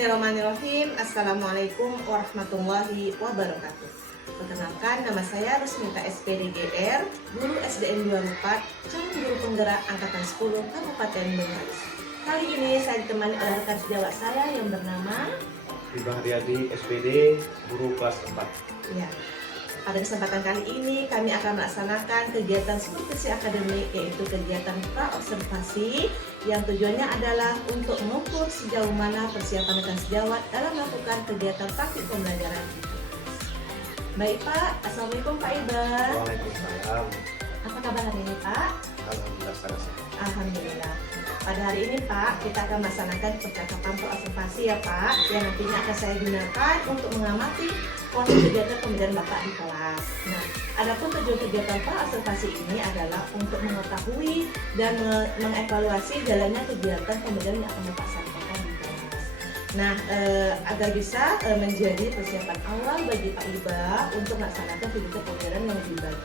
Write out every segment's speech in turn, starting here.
Bismillahirrahmanirrahim. Assalamualaikum warahmatullahi wabarakatuh. Perkenalkan, nama saya Rusminta SPDGR, guru SDN 24, calon guru penggerak angkatan 10 Kabupaten Bengkalis. Kali ini saya ditemani oleh rekan sejawat saya yang bernama Ibang Riyadi SPD, guru kelas 4. Ya. Pada kesempatan kali ini kami akan melaksanakan kegiatan supervisi akademik, yaitu kegiatan pra-observasi yang tujuannya adalah untuk mengukur sejauh mana persiapan rekan sejawat dalam melakukan kegiatan praktik pembelajaran. Baik Pak, Assalamualaikum Pak Ibar. Waalaikumsalam. Apa kabar hari ini Pak? Alhamdulillah sangat sehat. Alhamdulillah. Pada hari ini Pak, kita akan melaksanakan percakapan pra-observasi ya Pak, yang nantinya akan saya gunakan untuk mengamati proses kegiatan pembelajaran Bapak di kelas. Nah, adapun tujuan kegiatan pra-observasi ini adalah untuk mengetahui dan mengevaluasi jalannya kegiatan pembelajaran yang akan Bapak sampaikan di kelas. Nah, agar bisa menjadi persiapan awal bagi Pak Iba untuk melaksanakan kegiatan pembelajaran yang lebih baik.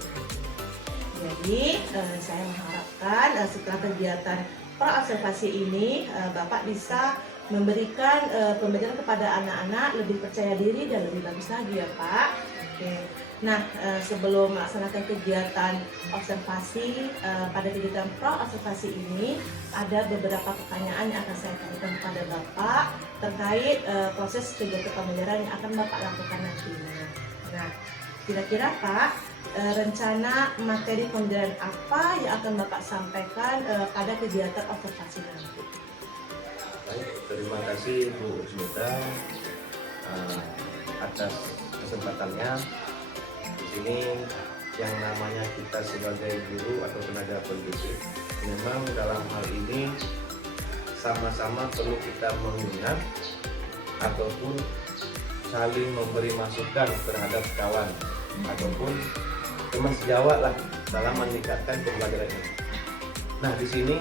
Jadi, saya mengharapkan setelah kegiatan pra-observasi ini, Bapak bisa memberikan pembelajaran kepada anak-anak lebih percaya diri dan lebih bagus lagi ya Pak. Oke. Nah, sebelum melaksanakan kegiatan observasi, pada kegiatan pra-observasi ini ada beberapa pertanyaan yang akan saya tanyakan kepada Bapak terkait proses kegiatan pembelajaran yang akan Bapak lakukan nantinya. Nah, kira-kira Pak, rencana materi pembelajaran apa yang akan Bapak sampaikan pada kegiatan observasi nanti? Baik, terima kasih Bu Rusmita atas kesempatannya. Di sini yang namanya kita sebagai guru atau tenaga pendidik, memang dalam hal ini sama-sama perlu kita mengingat ataupun saling memberi masukan terhadap kawan ataupun teman sejawat lah dalam meningkatkan pembelajaran ini. Nah, di sini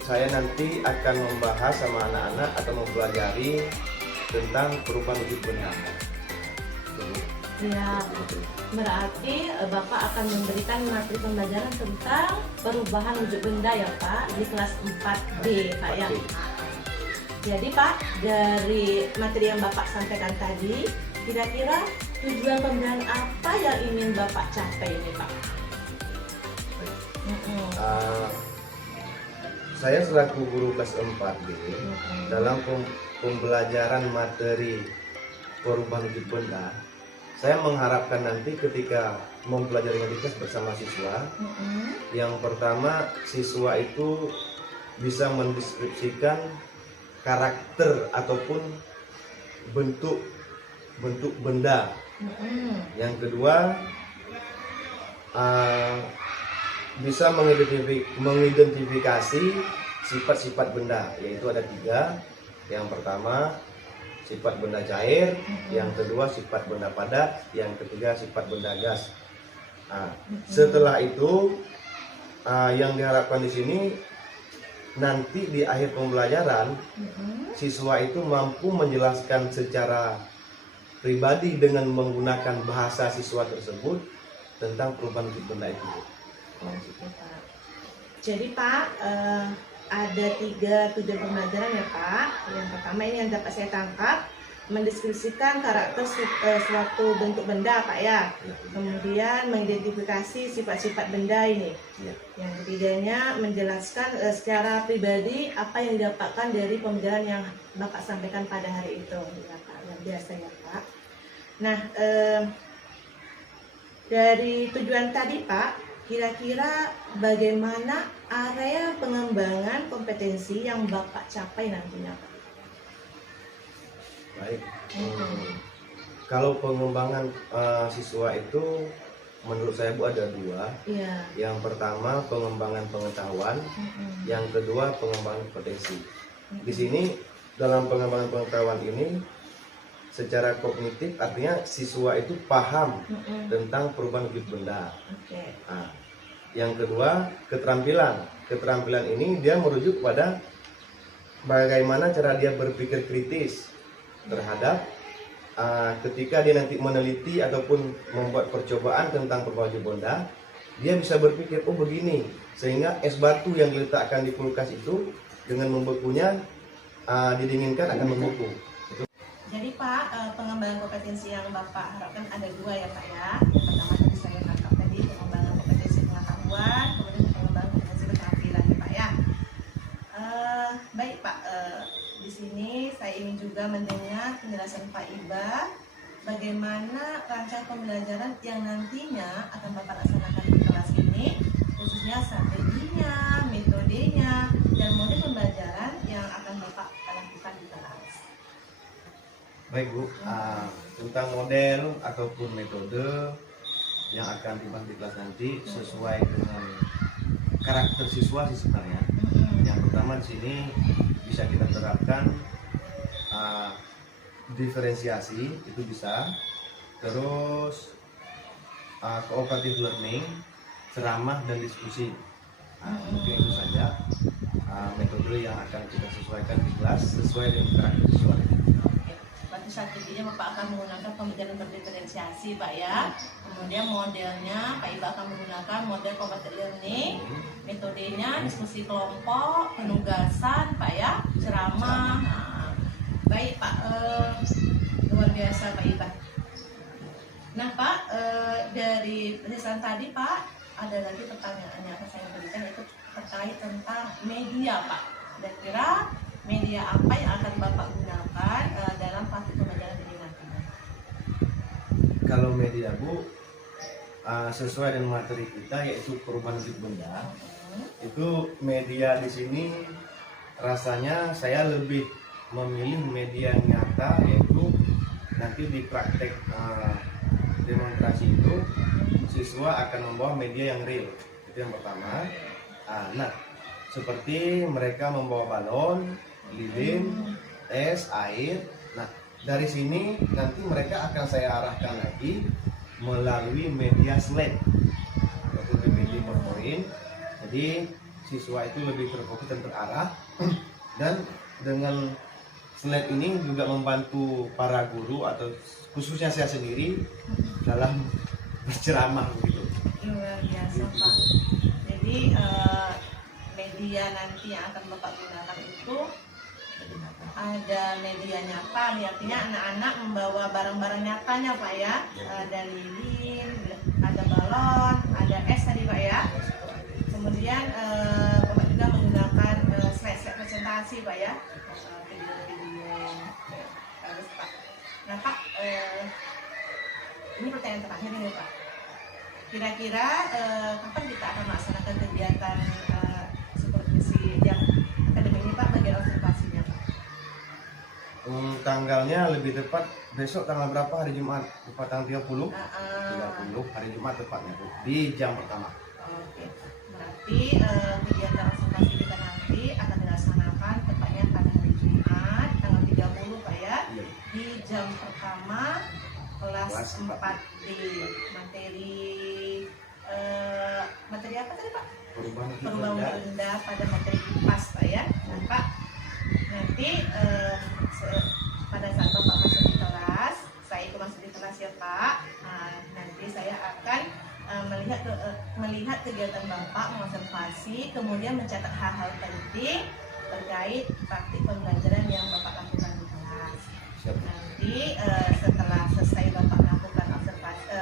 saya nanti akan membahas sama anak-anak atau mempelajari tentang perubahan wujud benda. Ya, berarti Bapak akan memberikan materi pembelajaran tentang perubahan wujud benda ya Pak di kelas 4B Pak ya. Jadi Pak, dari materi yang Bapak sampaikan tadi, kira-kira tujuan pembelajaran apa yang ingin Bapak capai ini Pak? Saya selaku guru kelas 4B dalam pembelajaran materi perubahan wujud benda, saya mengharapkan nanti ketika mempelajari di kelas bersama siswa, yang pertama siswa itu bisa mendeskripsikan karakter ataupun bentuk benda. Yang kedua, bisa mengidentifikasi sifat-sifat benda, yaitu ada 3. Yang pertama sifat benda cair, yang kedua sifat benda padat, yang ketiga sifat benda gas. Setelah itu yang diharapkan di sini nanti di akhir pembelajaran siswa itu mampu menjelaskan secara pribadi dengan menggunakan bahasa siswa tersebut tentang perubahan wujud benda itu. Oh, gitu, Pak. Jadi Pak, ada 3 tujuan pembelajaran ya Pak. Yang pertama ini yang dapat saya tangkap, mendeskripsikan karakter suatu bentuk benda Pak ya. Kemudian mengidentifikasi sifat-sifat benda ini. Yang ketiganya menjelaskan secara pribadi apa yang didapatkan dari pembelajaran yang Bapak sampaikan pada hari itu ya Pak. Luar biasa ya Pak. Nah, dari tujuan tadi Pak, kira-kira bagaimana area pengembangan kompetensi yang Bapak capai nantinya Pak? Baik. Kalau pengembangan siswa itu menurut saya Bu ada 2. Iya. Yang pertama pengembangan pengetahuan, yang kedua pengembangan kompetensi. Di sini dalam pengembangan pengetahuan ini secara kognitif artinya siswa itu paham tentang perubahan wujud benda. Yang kedua keterampilan. Keterampilan ini dia merujuk pada bagaimana cara dia berpikir kritis terhadap ketika dia nanti meneliti ataupun membuat percobaan tentang perubahan wujud benda, dia bisa berpikir oh begini, sehingga es batu yang diletakkan di kulkas itu dengan membekunya didinginkan akan membeku. Jadi Pak, pengembangan kompetensi yang Bapak harapkan ada dua ya Pak ya. Yang pertama tadi saya tangkap tadi pengembangan kompetensi pengetahuan, kemudian pengembangan kompetensi keterampilan ya Pak ya. Baik Pak, di sini saya ingin juga mendengar penjelasan Pak Iba bagaimana rancang pembelajaran yang nantinya akan Bapak laksanakan di kelas ini, khususnya strateginya, metodenya, dan model pembelajaran yang akan Bapak lakukan di kelas. Baik Bu, tentang model ataupun metode yang akan dibahas di kelas nanti sesuai dengan karakter siswa sih sebenarnya. Yang pertama di sini bisa kita terapkan diferensiasi, itu bisa. Terus cooperative learning, ceramah dan diskusi. Mungkin itu saja metode yang akan kita sesuaikan di kelas sesuai dengan karakter siswa. Berarti strateginya Bapak akan menggunakan pembelajaran berdiferensiasi Pak ya. Kemudian modelnya Pak Iba akan menggunakan model cooperative learning, metodenya diskusi kelompok, penugasan Pak ya, ceramah. Nah, baik Pak, luar biasa Pak Iba. Nah Pak, dari penjelasan tadi Pak, ada lagi pertanyaan yang saya berikan, yaitu terkait tentang media Pak. Kira-kira media apa yang akan Bapak gunakan dalam praktik pembelajaran ini nantinya? Kalau media Bu, sesuai dengan materi kita yaitu perubahan bentuk benda, itu media di sini rasanya saya lebih memilih media nyata, yaitu nanti di praktek demonstrasi itu siswa akan membawa media yang real, itu yang pertama. Nah, seperti mereka membawa balon, lilin, es, air. Nah, dari sini nanti mereka akan saya arahkan lagi melalui media slide atau PPT PowerPoint. Jadi siswa itu lebih terfokus dan terarah. Dan dengan slide ini juga membantu para guru atau khususnya saya sendiri dalam berceramah begitu. Luar biasa Pak. Jadi media nanti yang akan Bapak gunakan itu ada media nyata, artinya anak-anak membawa barang-barang nyatanya Pak ya. Ada lilin, ada balon, ada es tadi Pak ya. Kemudian Bapak juga menggunakan slide presentasi Pak ya, video-video. Bagus Pak. Nah Pak, ini pertanyaan terakhir nih Pak. Kira-kira kapan kita akan melaksanakan kegiatan supervisi yang akademik ini Pak, bagian observasinya Pak? Tanggalnya lebih tepat besok tanggal berapa, hari Jumat? Tepat tanggal 30? 30 hari Jumat tepatnya Bu, di jam pertama. Oke, berarti kegiatan observasi kita nanti akan dilaksanakan tepatnya pada hari Jumat tanggal 30 Pak ya. Iya. Di jam pertama kelas 4D. Materi apa tadi Pak? Perubahan benda pada materi IPAS Pak ya. Nah Pak, nanti pada saat Bapak masuk di kelas, saya ikut masuk di kelas ya Pak. Nanti saya akan melihat kegiatan Bapak mengobservasi, kemudian mencatat hal-hal penting terkait praktik pembelajaran yang Bapak lakukan di kelas. Nanti setelah selesai Bapak melakukan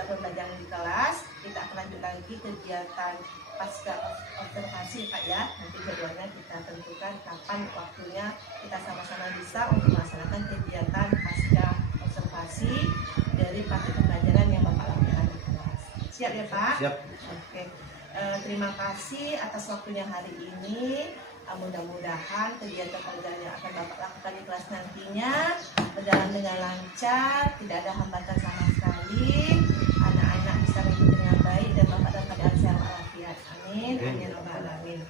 pembelajaran di kelas, kita akan lanjut lagi kegiatan pasca observasi Pak ya. Nanti jadwalnya kita tentukan kapan waktunya kita sama-sama bisa untuk melaksanakan kegiatan pasca observasi dari praktik pembelajaran yang Bapak lakukan di kelas. Siap ya Pak? Siap. Oke. Terima kasih atas waktunya hari ini. Mudah-mudahan kegiatan pembelajaran yang akan Bapak lakukan di kelas nantinya berjalan dengan lancar, tidak ada hambatan sama sekali. Anak-anak bisa mengikuti dengan baik dan Bapak dapat keadaan sehat walafiat. Amin. Amin ya rabbal alamin.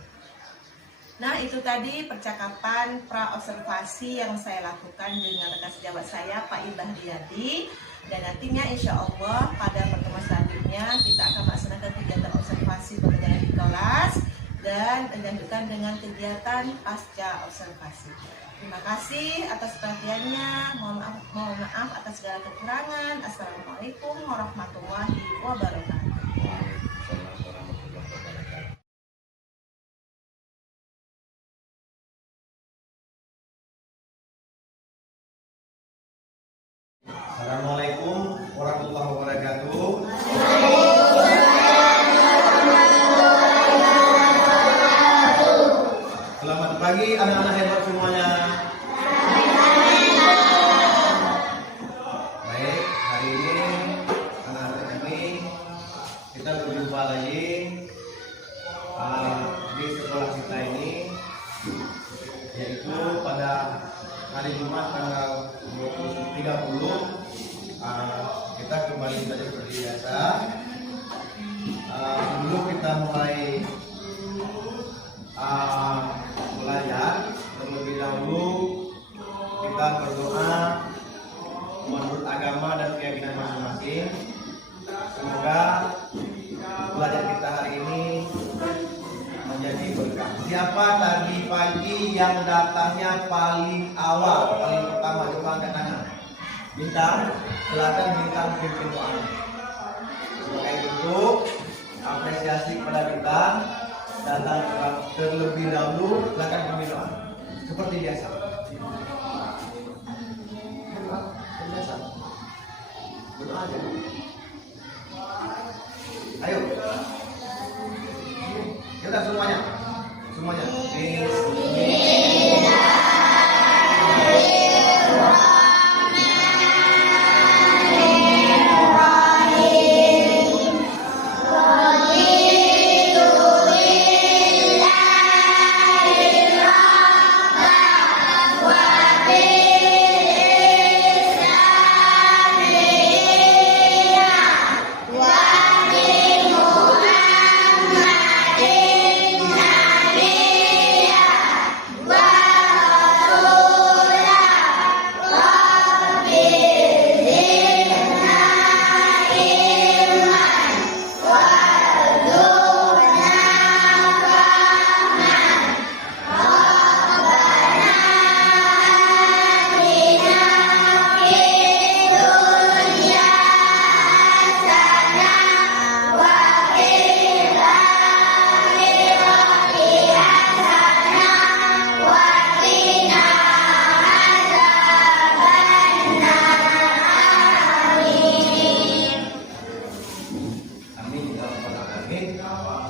Nah, itu tadi percakapan pra observasi yang saya lakukan dengan rekan sejawat saya Pak Ibah Riyadi. Dan nantinya insya Allah pada pertemuan selanjutnya kita akan melaksanakan kegiatan observasi pembelajaran di kelas dan dilanjutkan dengan kegiatan pasca observasi. Terima kasih atas perhatiannya. Mohon maaf atas segala kekurangan. Assalamualaikum warahmatullahi wabarakatuh. Assalamualaikum warahmatullahi wabarakatuh. Selamat pagi anak-anak hebat semuanya. Baik, hari ini anak-anak kami kita berjumpa lagi di sekolah kita ini, yaitu pada hari Jumat tanggal 30. Kita kembali saja seperti biasa. Sebelum kita mulai belajar, terlebih dahulu kita berdoa menurut agama dan keyakinan masing-masing. Semoga belajar kita hari ini menjadi berkah. Siapa tadi pagi yang datangnya paling awal, paling pertama? Coba angkat tangan. Bintang, silakan bintang pimpin doa. Sebagai bentuk apresiasi kepada bintang, datang terlebih dahulu, silakan pimpin doa. Seperti biasa. Biasa. Berdoa aja. Ayo. Kita semuanya. Semuanya.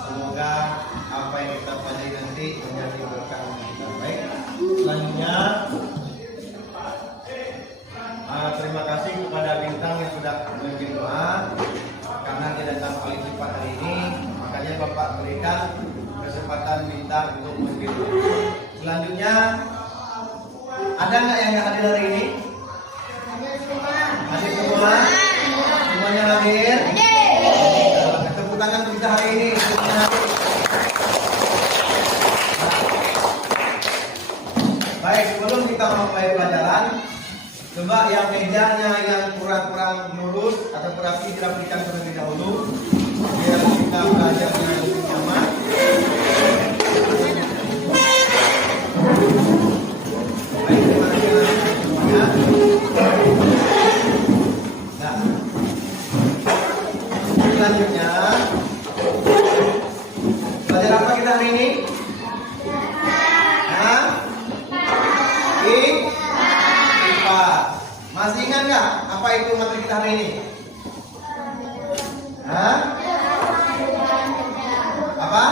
Semoga apa yang kita pelajari nanti menjadi berkah bagi kita. Baik. Selanjutnya, terima kasih kepada Bintang yang sudah memimpin doa. Karena dia datang paling cepat hari ini, makanya Bapak berikan kesempatan Bintang untuk memimpin doa. Selanjutnya, ada nggak yang nggak hadir hari ini? Hadir semua? Semuanya hadir? Tepuk tangan untuk kita hari ini. Baik, sebelum kita mulai pelajaran, coba yang mejanya yang kurang-kurang lurus atau rapi dirapikan terlebih dahulu, biar kita belajar dengan lebih nyaman. Baik, terima kasih semuanya. Nah, selanjutnya belajar apa kita hari ini? IPA. Masih ingat nggak apa itu materi kita hari ini? Apa?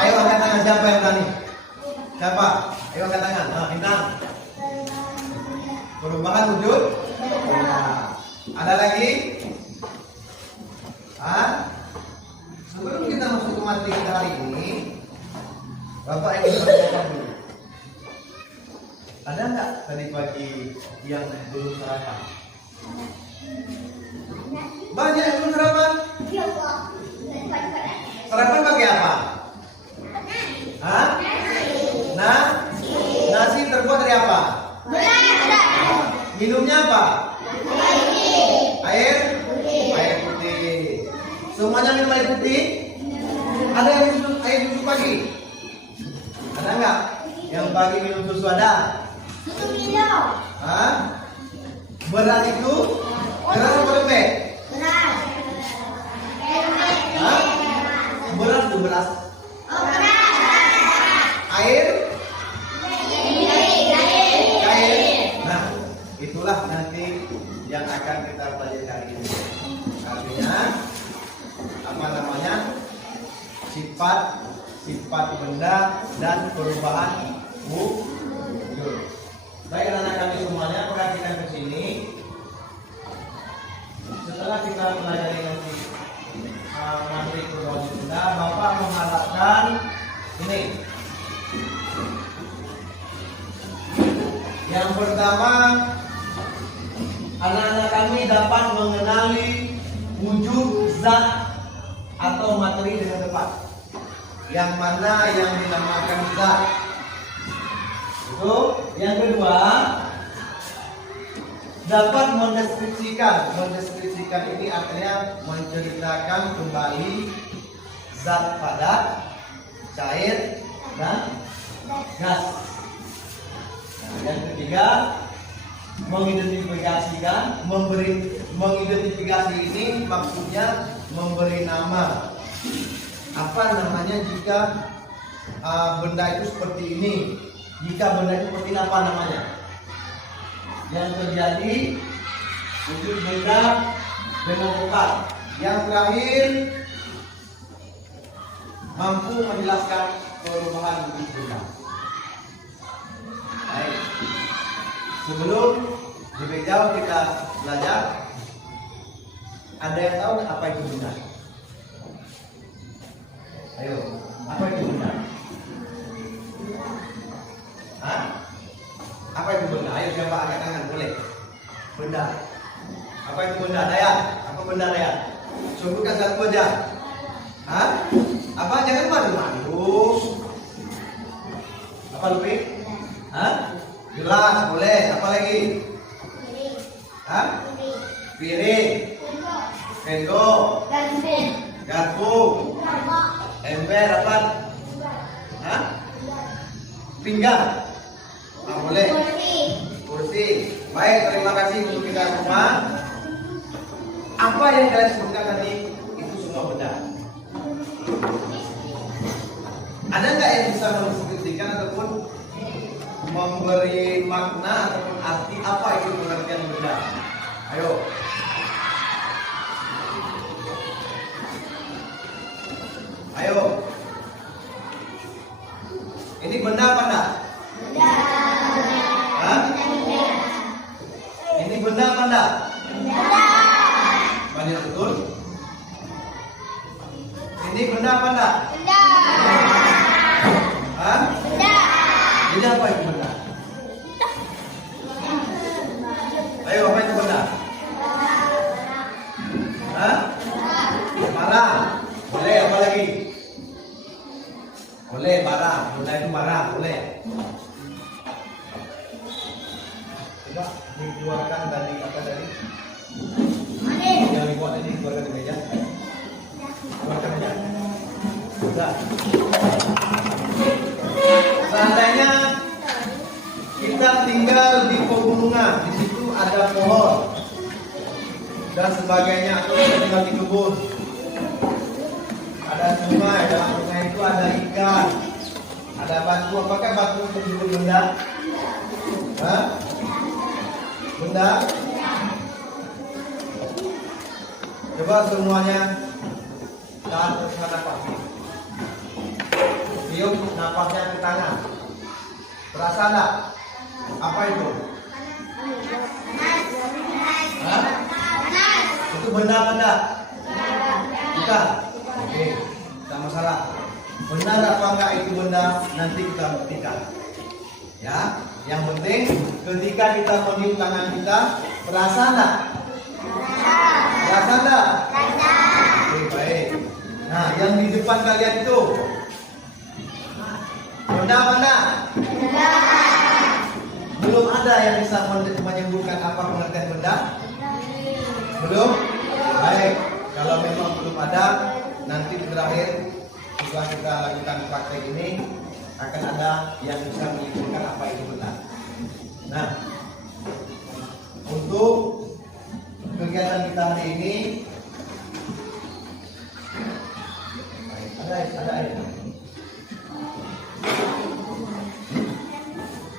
Ayo angkat tangan, siapa yang berani? Siapa? Ayo angkat tangan. Bintang. Perubahan wujud. Ada lagi? Sebelum kita masuk ke materi kita hari ini, Bapak ingin bertanya dulu. Ada nggak tadi pagi yang belum sarapan? Banyak yang belum sarapan? Sarapan pakai apa? Nasi terbuat dari apa? Minumnya apa? Air putih. Semuanya minum air putih? Ada yang minum air susu pagi? Ada nggak? Yang pagi minum susu ada? Beras itu? Beras apa lembek? Beras itu beras. Air? Nah, itulah nanti yang akan kita pelajari kali ini. Artinya apa namanya? Sifat benda dan perubahan wujud. Baik anak-anak kami semuanya, perhatikan ke sini. Setelah kita pelajari nanti materi perubahan benda, Bapak mengharapkan ini. Yang pertama, anak-anak kami dapat mengenali wujud zat atau materi dengan tepat. Yang mana yang dinamakan zat. Itu. Yang kedua, dapat mendeskripsikan. Mendeskripsikan ini artinya menceritakan kembali zat padat, cair, dan gas. Yang ketiga, mengidentifikasi ini maksudnya memberi nama. Apa namanya jika benda itu seperti ini? Jika benda itu seperti ini, apa namanya? Yang terjadi wujud benda dengan tepat. Yang terakhir, mampu menjelaskan perubahan wujud benda. Baik. Sebelum lebih jauh kita belajar, ada yang tahu apa itu benda? Ayo, apa itu benda? Hah? Apa itu benda? Ayo siapa angkat tangan, boleh. Benda. Apa itu benda? Dayat. Apa benda Dayat? Sebutkan satu aja. Hah? Apa? Jangan malu-malu. Apa lebih? Hah? Gelas, boleh. Apa lagi? Hah? Piring. Sendok. Garpu. Ember apa? Hah? Pinggang. Boleh. Kursi. Baik, terima kasih untuk kita semua. Apa yang kalian sebutkan tadi itu semua benda. Ada nggak yang bisa mendeskripsikan ataupun memberi makna ataupun arti apa itu pengertian benda? Ayo. Ayo. Ini benda apa enggak? Benda. Hah? Ini benda apa enggak? Benda. Banyak betul. Ini benda apa enggak? Benda. Hah? Benda. Jadi apa itu benda? Ayo, apa itu benda? Hah? Barang. Boleh, apa lagi? Boleh, barang. Benda itu barang, boleh. Coba dikeluarkan dari apa tadi? Yang dibuat tadi keluarkan dari meja. Keluarkan aja. Sudah. Seandainya kita tinggal di pegunungan, di situ ada pohon dan sebagainya, atau kita tinggal di kebun, ada sungai, dalam sungai itu ada ikan, ada batu. Apakah batu itu disebut benda? Hah? Benda? Coba semuanya tahan bersama nafas. Tiup nafasnya ke tangan. Terasa enggak? Apa itu? Hah? Itu benda-benda? Bukan? Oke, tak masalah. Benar apa enggak itu benda, nanti kita buktikan. Ya, yang penting ketika kita meniup tangan kita, terasa enggak? Terasa enggak? Oke, baik. Nah, yang di depan kalian itu benda mana? Belum ada yang bisa menyebutkan apa pengertian benda? Belum? Baik. Kalau memang belum ada, nanti di terakhir setelah kita lakukan praktek ini akan ada yang bisa menyimpulkan apa itu benda. Nah, untuk kegiatan kita hari ini ada air.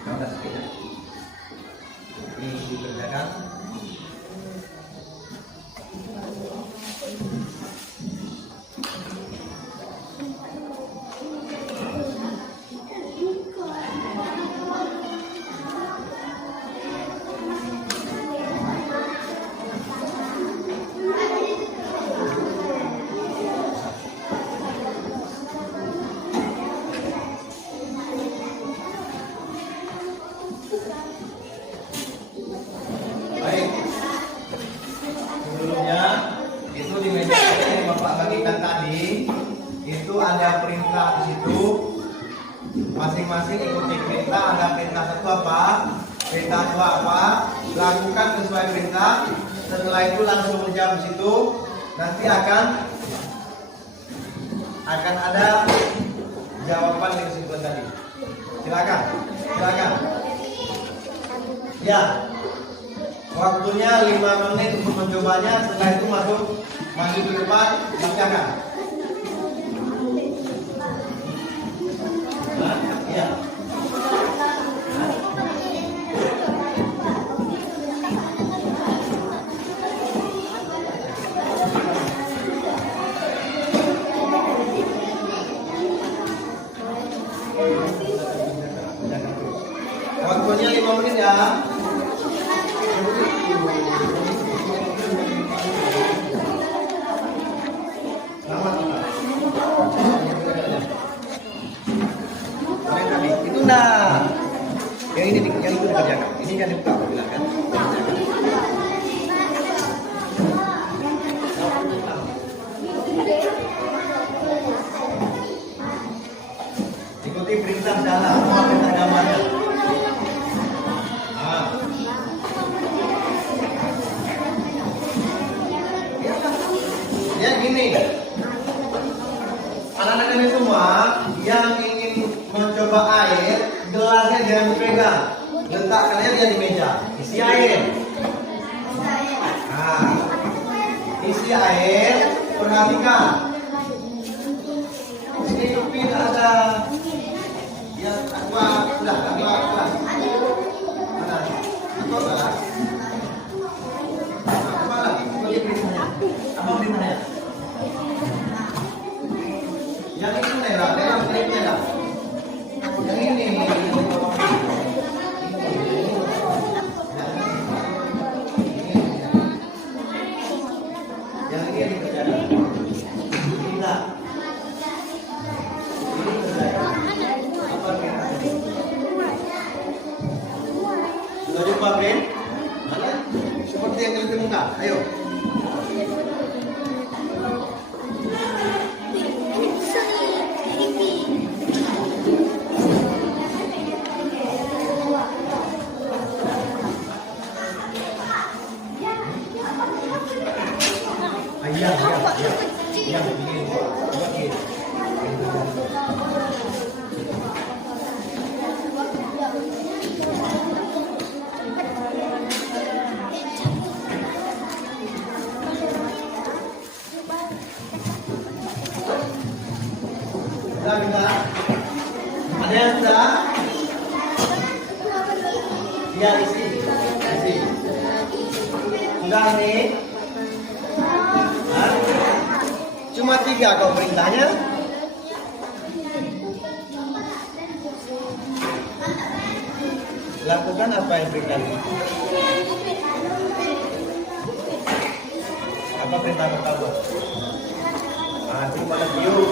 Ada sepeda. Ini dikerjakan. masing-masing ikuti perintah. Ada perintah satu apa? Perintah dua apa? Lakukan sesuai perintah. Setelah itu langsung menjawab di situ. Nanti akan ada jawaban yang kesimpulan tadi. Silakan. Ya. Waktunya 5 menit untuk mencobanya. Setelah itu masuk ke depan, bacakan. Ya. Waktunya 5 menit ya. Itu nah. Yang ini dikerjakan. Ini kan dibuka silakan. Ikuti perintah dalam perintah gambarnya. Ya gini, anak-anak ini semua yang ingin mencoba air, gelasnya jangan dipegang, letakkan aja di meja, isi air. Nah, isi air, perhatikan. Sini kopi tak ada, ya aqua sudah, aqua. Mana? Aqua tak? Apa lagi? Ikuti perintahnya. Apa perintahnya? Yang ini merah klipnya dah. Yang ini. Yang ini dikerjakan. Ini tak. Ini kerjakan. Apa perintahnya? Sudah jumpa, Brin? Mana? Seperti yang kita temukan. Ayo. Iya, begini. Sudah kita? Ada yang sudah? Ya, isi. Sudah ini? Hah? Cuma 3 kau perintahnya. Lakukan apa yang perintah. Apa perintah pertama? Itu pada tiup.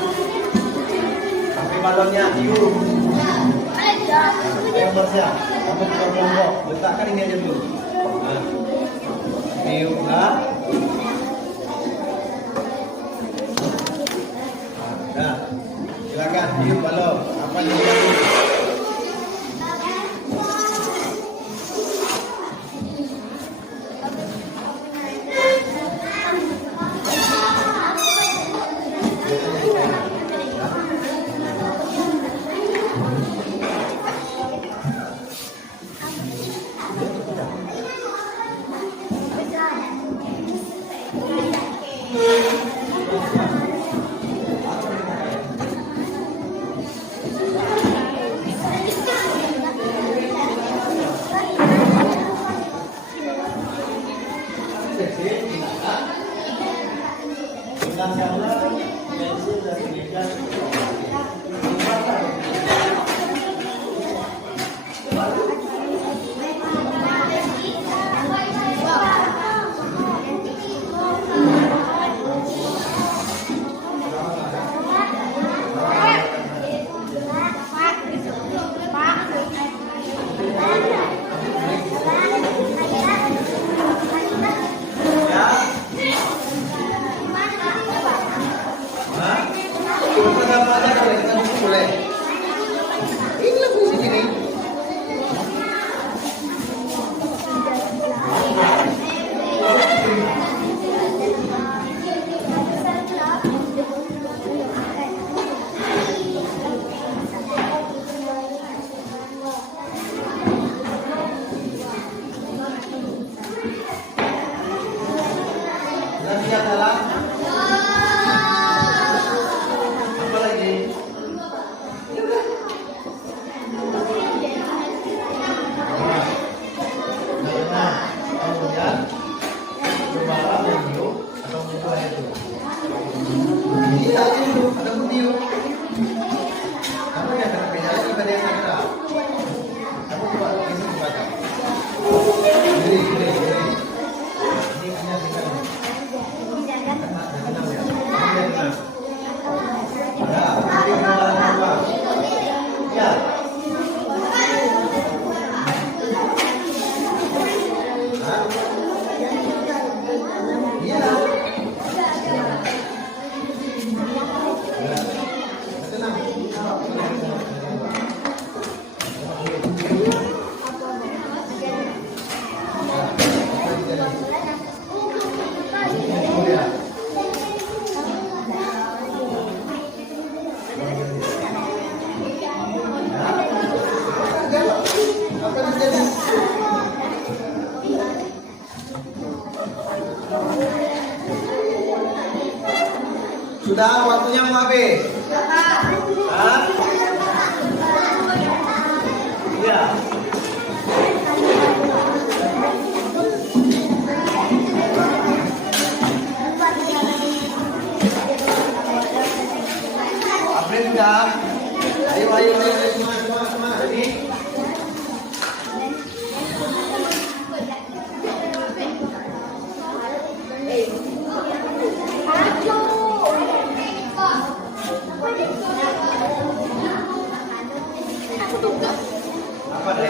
Sampai balonnya tiup. Ayo bersiap. Kamu buka kelompok. Letakkan ini aja dulu. Tiuplah. Nah, silakan tiup balon. Apa yang terjadi? siap dalam? Apa lagi? Nah, kemudian berbalap video atau membuat itu. Iya, itu ada video. Kamu yang berbeda lagi pada yang ada. Kamu coba ini dibaca. Ini. Ini hanya tinggal. Ya. Sudah waktunya mau habis. Hah? Iya. April sudah. Ayo semua. Ini. Apa ada?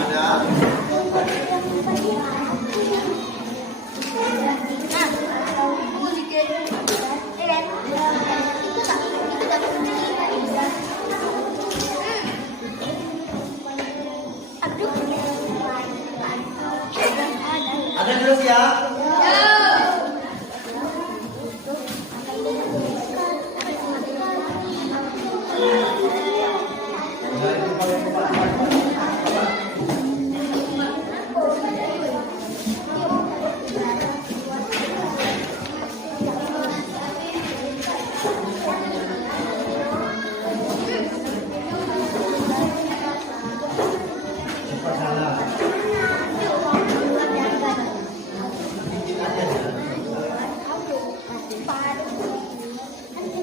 Ada. Ada terus ya?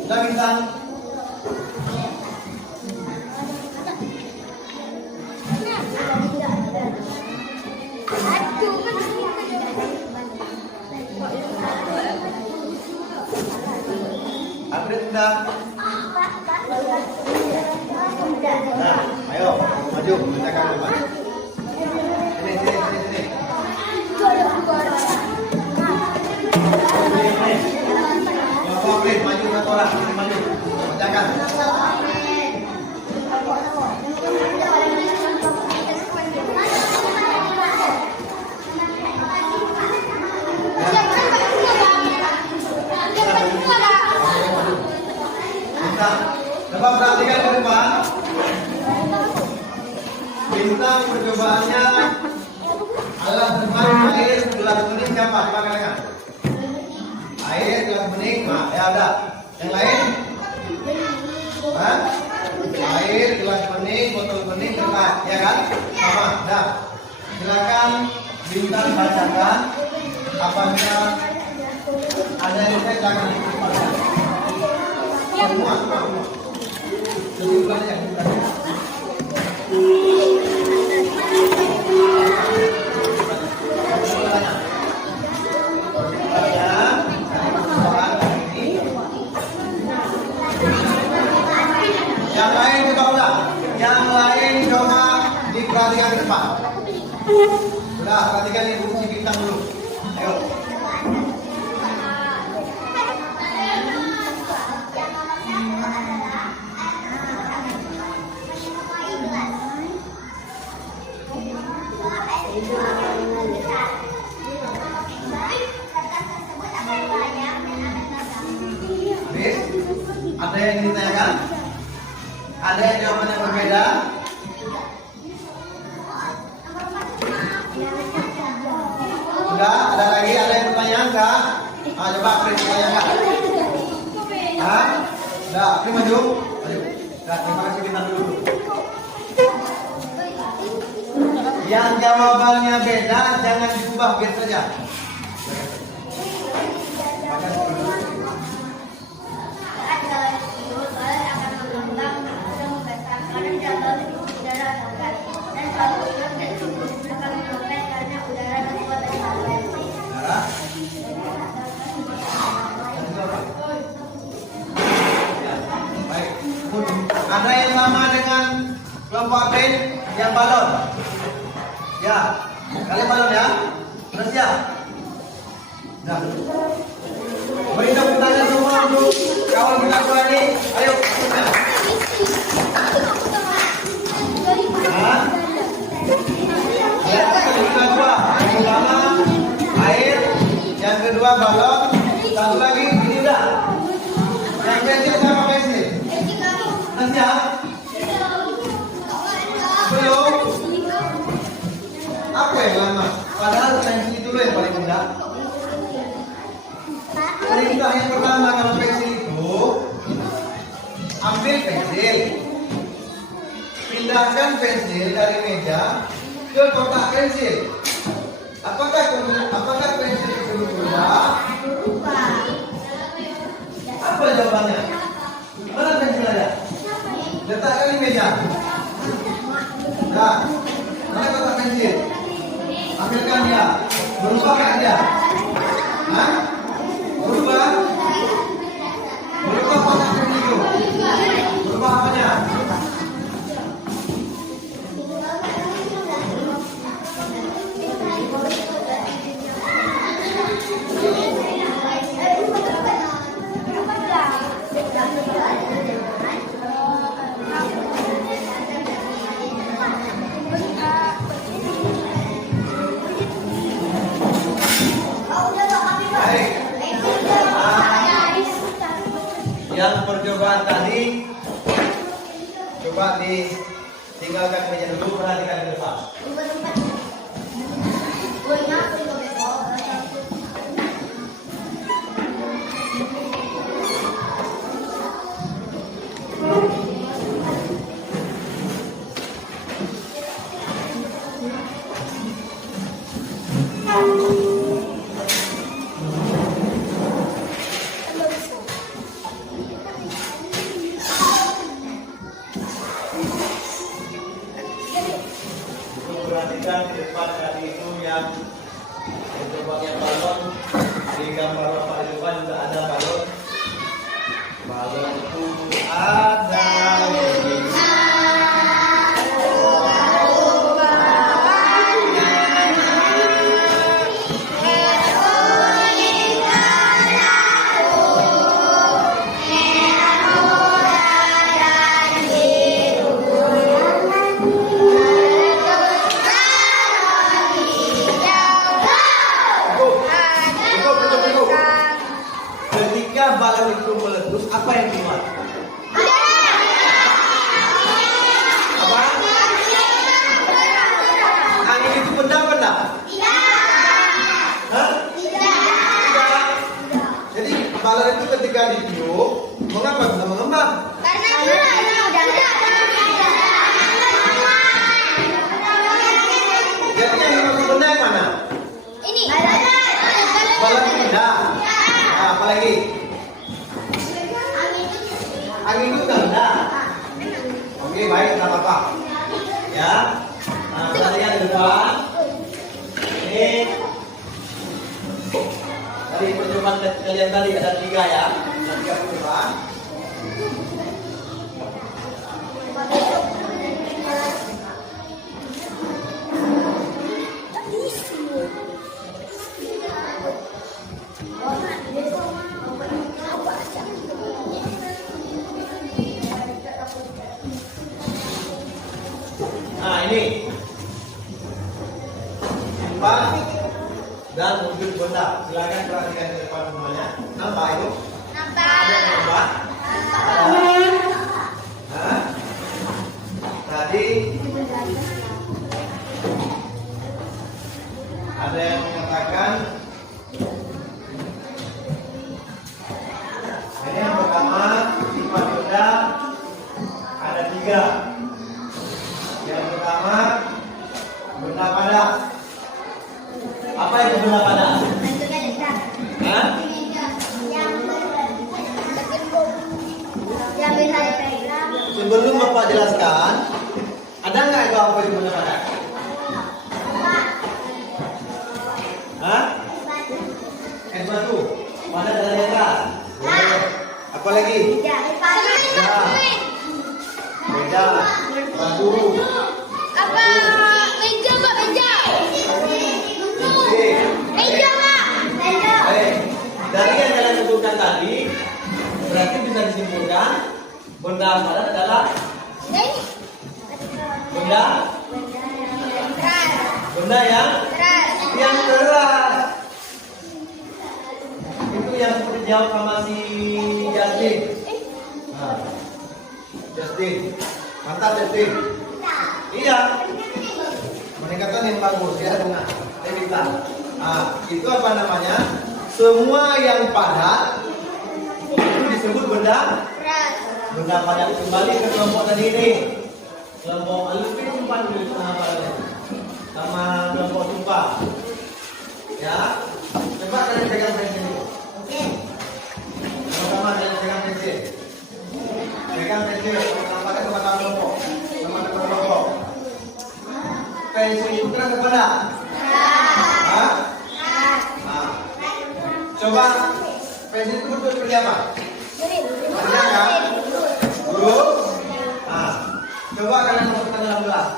Sudah bintang. Upgrade sudah. Nah, ayo maju bacakan depan. Sini. Upgrade maju satu orang, maju. Bacakan. Coba perhatikan ke depan. Bintang percobaannya adalah tentang air gelas bening siapa? Coba katakan. Air gelas bening, nah, ya ada. Yang lain? Hah? Air gelas bening, botol bening, tempat, ya kan? Sama, dah. Silakan bintang bacakan. Apabila ada yang saya jangan dipakai. Semua. Kesimpulannya yang kita yang lain coba ulang. Yang lain coba diperhatikan ke depan. Sudah, perhatikan ibu si bintang dulu. Ayo. Ada yang ingin ditanyakan? Ada yang jawabannya berbeda? Sudah, ada lagi, ada yang pertanyaan kak? Coba Apri pertanyaan kak. Udah, Apri maju. Nah, terima kasih kita dulu. Yang jawabannya beda, jangan diubah, biar saja. Ada yang sama dengan kelompok B yang balon. Ya, kalian balon ya. Sudah siap? Nah, beri tepuk tangan semua untuk kawan kita dua ini. Ayo, nah. Lihat kita dua. Yang pertama air, yang kedua balon, satu lagi ini udah. Yang pensil sama pensil. Sudah siap? Belum? Apa yang lama? Padahal pensil itu yang paling mudah. Perintah yang pertama kalau pensil itu, ambil pensil, pindahkan pensil dari meja ke kotak pensil. Apakah pensil itu berubah? Apa jawabannya? Mana pensil ada? Letakkan di meja. Nah, mana kotak pensil? Ambilkan dia. Berubah nggak dia? Hah? Berubah? Berubah kotak pensil itu? Berubah apanya? Yang percobaan tadi coba ditinggalkan meja dulu, perhatikan ke depan. Perhatikan di depan tadi itu yang coba balon di gambar bapak di depan juga ada balon. Balon itu ada. Ketika balon itu meletus, apa yang keluar? Apa? Angin itu benda-benda? Hah? Tidak. Jadi balon itu ketika ditiup, mengapa bisa mengembang? Jadi yang dimaksud benda yang mana? Balon itu benda. Nah, apa lagi? Angin itu benda. Oke, baik, tidak apa-apa. Ya. Nah, tadi yang di depan. Ini. Tadi percobaan kalian tadi ada 3 ya. Ada 3 percobaan. Nah, ini simpan dan wujud benda. Silakan perhatikan ke depan semuanya. Nampak itu? Nampak. Hah? Tadi Ada yang mengatakan ini yang pertama sifat benda ada 3. Yang pertama benda padat. Apa itu benda padat? Hah? Sebelum Bapak jelaskan, ada nggak itu apa itu benda padat? Hah? Es batu. Mana dari atas? Apa lagi? Beda. Batu. Dari yang kalian sebutkan tadi, berarti bisa disimpulkan benda padat adalah benda yang keras. Itu yang seperti jawab sama si Justin. Nah, Justin, mantap Justin. Iya. Meningkatkan yang bagus ya, bunga. Evita. Itu apa namanya? Semua yang padat itu disebut benda padat. Kembali ke kelompok tadi ini. Kelompok alif simpan dulu sama kelompok tumpah. Ya. Coba kalian pegang pensil dulu. Sama-sama kalian pegang pensil. Pegang pensil, nampaknya sama kelompok. Sama kelompok. Pensil itu keras apa enggak? Hah? Coba pensil itu bentuk seperti apa? Ada kan? Lurus. Coba kalian masukkan dalam gelas.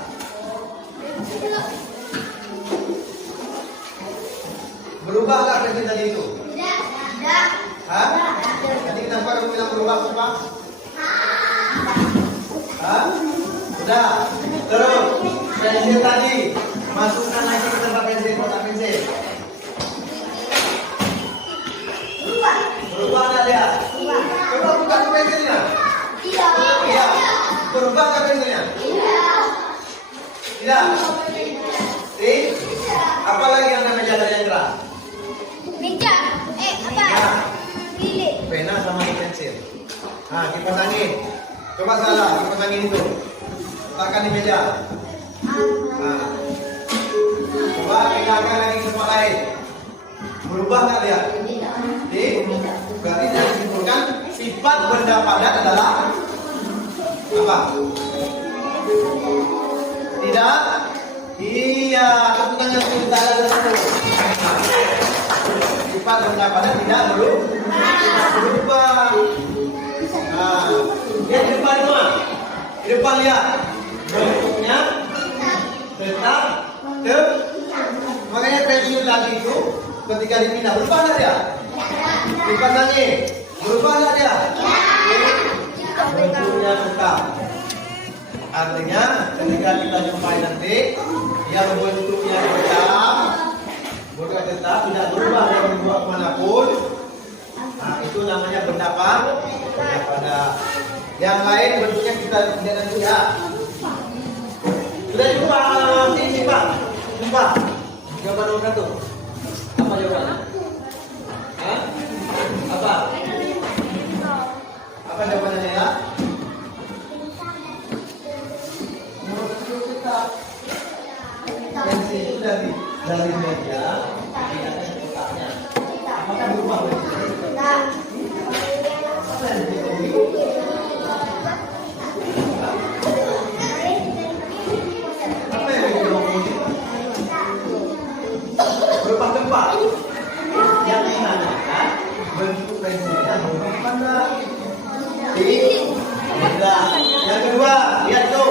Berubah nggak pensil tadi itu? Tidak. Hah? Tadi kenapa kamu bilang berubah, Pak? Hah? Sudah. Terus pensil tadi masukkan lagi ke tempat pensil, kotak pensil. Berubah nggak dia? Coba buka pensilnya. Iya. Berubah nggak pensilnya? Tidak. Apa lagi yang namanya dari yang keras? Pena sama pensil. Kipas angin. Coba salah, kipas angin itu. Letakkan di meja. Coba pegangkan lagi ke tempat lain. Berubah nggak dia? Berarti saya simpulkan sifat benda padat adalah apa? Tidak? Iya, tepuk tangan kita ada satu. Sifat benda padat tidak berubah. Lihat di depan semua. Di depan lihat. Bentuknya tetap. Makanya pensil tadi itu ketika dipindah berubah nggak dia? Kipas angin berubah nggak dia? Bentuknya tetap. Artinya ketika kita jumpai nanti dia bentuknya tetap tidak berubah dari dibuat manapun. Itu namanya benda padat. Yang lain bentuknya kita tidak nanti ya. Sudah jumpa ini Pak? Jumpa. Jawaban nomor 1. Apa jawabannya? Apa jawabannya ya? Pensil itu dari meja tidak ada kotaknya. Apakah berubah? Apa yang diketahui? Apa yang diketahui? Berubah tempat. Yang dinamakan bentuk pensilnya berubah mana? Yang kedua, lihat tuh.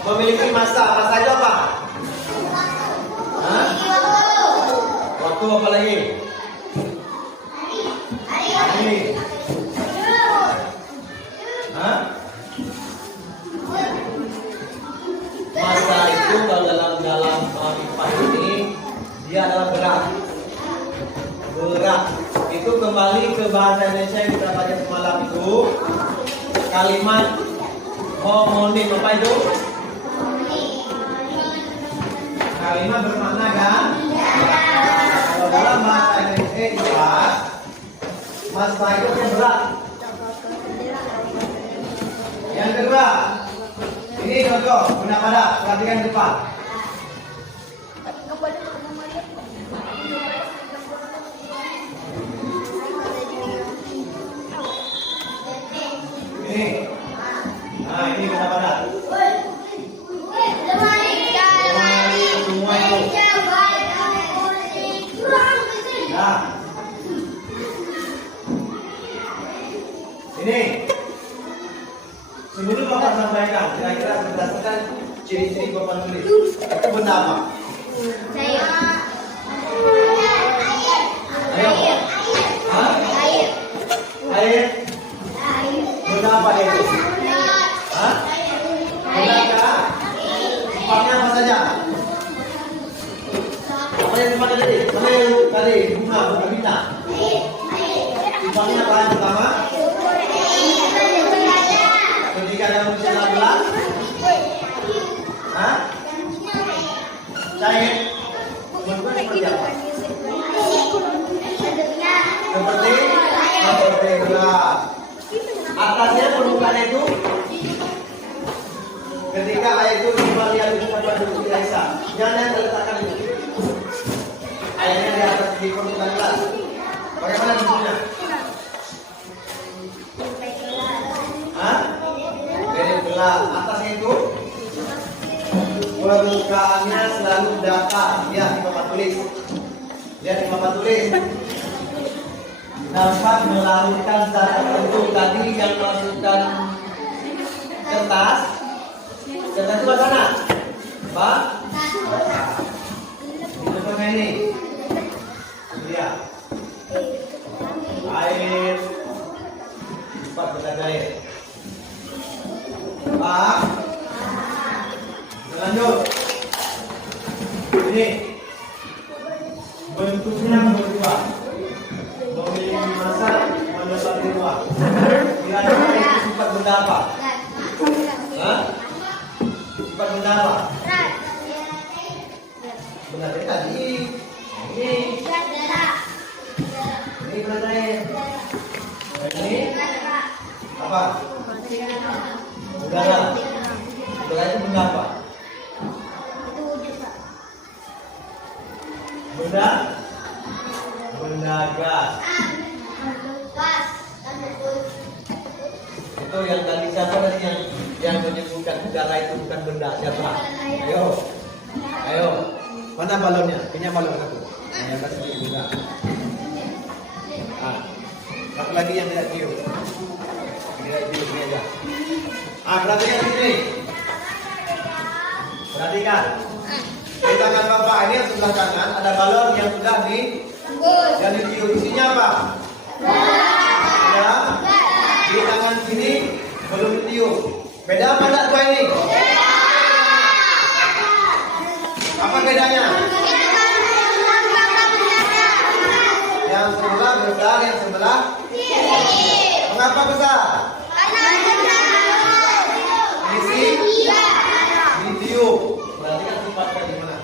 Memiliki masa itu apa? Waktu apa lagi? Hari. Masa itu kalau dalam IPA ini dia adalah gerak. Itu kembali ke bahasa Indonesia yang kita baca semalam itu kalimat homonim apa itu? kalimat bermakna kan? Kalau dalam bahasa Indonesia jelas, masa itu berat. Yang kedua, ini contoh benda padat. Perhatikan depan. Ini, nah ini benda padat. Semua itu. Nah, ini sebelum Bapak sampaikan, kira-kira berdasarkan ciri-ciri Bapak tulis, itu benda apa? Ayo. Hah? Air. Benda apa itu? Hah? Benda apa? Sifatnya apa saja? Apa yang sifatnya tadi? Mana yang tadi? Bunga bintang. Sifatnya apa yang pertama? Ketika dalam usia gelas, hah? Cair. Bentuknya seperti apa? Seperti gelas. Atasnya permukaan itu. Ketika air itu kembali di tempat duduk biasa, jangan diletakkan itu. Airnya di atas di permukaan gelas. Bagaimana bentuknya? Hah? Dari gelas atasnya itu permukaannya selalu datar. Lihat di papan tulis. Lihat di papan tulis. Dapat melarutkan zat tertentu tadi yang masukkan kertas. Kertas itu mana? Apa? Itu pakai ini. Lihat. Air. Cepat kita air. Pak, lanjut. Ini bentuknya berubah, memiliki masa mendapat ruang. Kira-kira itu sifat benda apa? Hah? Sifat benda apa? Benda tadi. Ini benda ini apa? Udara. Udara itu benda apa? Benda gas. Itu yang tadi siapa tadi yang menyebutkan udara itu bukan benda, siapa? Ayo. Mana balonnya? Punya balon aku. Yang kasih benda. Satu lagi yang tidak tiup. Tidak tiup ini aja. Perhatikan sini. Perhatikan. Di tangan Bapak ini yang sebelah kanan ada balon yang sudah yang ditiup. Isinya apa? Ada. Di tangan sini belum ditiup. Beda apa enggak dua ini? Apa bedanya? Yang sebelah besar, yang sebelah mengapa besar? Isi ditiup. Perhatikan sifatnya gimana?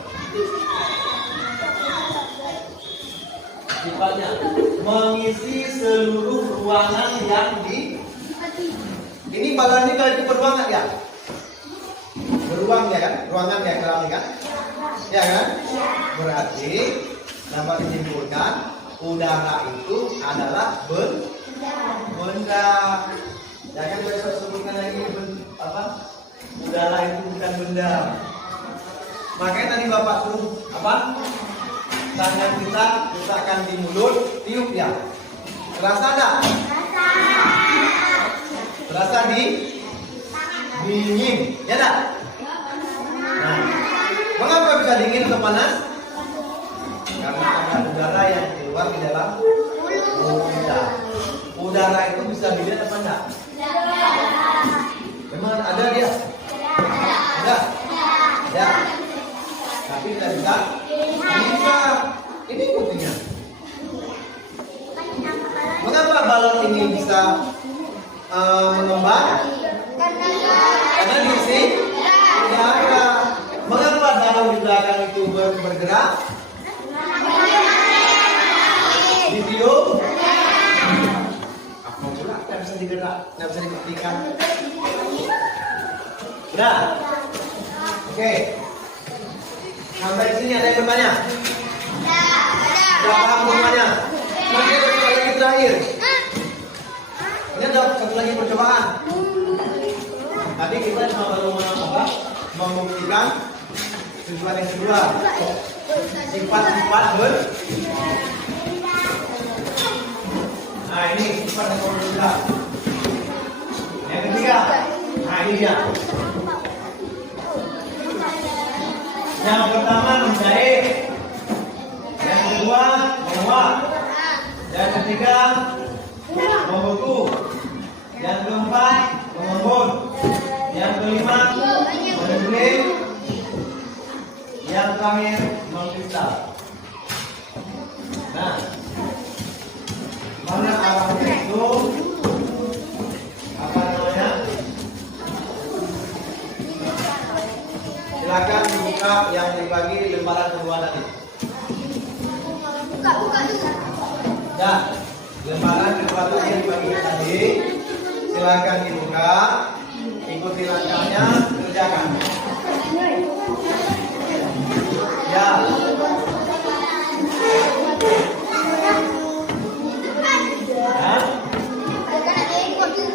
Sifatnya mengisi seluruh ruangan yang ini balon ini kalau itu beruang nggak ya? Beruang ya kan? Ruangan ya kalau ini kan? Ya kan? Berarti dapat disimpulkan udara itu adalah benda. Ya kan besok sebutkan lagi udara itu bukan benda. Makanya tadi Bapak suruh apa? Tangan kita letakkan di mulut, tiup ya. Terasa enggak? Terasa dingin, ya enggak? Nah, mengapa bisa dingin atau panas? Karena ada udara yang keluar di dalam mulut kita. Udara itu bisa dilihat apa enggak? Memang ada dia? Ada? Ya. Tapi tidak bisa? Bisa. Ini buktinya. Mengapa balon ini bisa mengembang? Karena diisi udara. Mengapa balon di belakang itu bergerak? Video? Apa pula? Nggak bisa digerak, nggak bisa dibuktikan. Udah? Oke. Sampai sini ada yang bertanya? Sudah paham semuanya? Nanti satu lagi terakhir. Ini ada satu lagi percobaan. Tadi kita cuma baru membuktikan tujuan yang kedua, sifat-sifat Nah ini sifat yang kedua. Yang ketiga, nah ini dia. Yang pertama menjahit, yang kedua menguap, yang ketiga membeku, yang keempat mengembun, yang kelima mengguling, yang terakhir mengkristal. Nah, mana arahnya itu? Apa namanya? Silakan dibuka yang dibagi lembaran kedua tadi. Buka dulu. Ya, lembaran kedua tadi yang dibagi tadi. Silakan dibuka, ikuti langkahnya, kerjakan. Ya. Hah?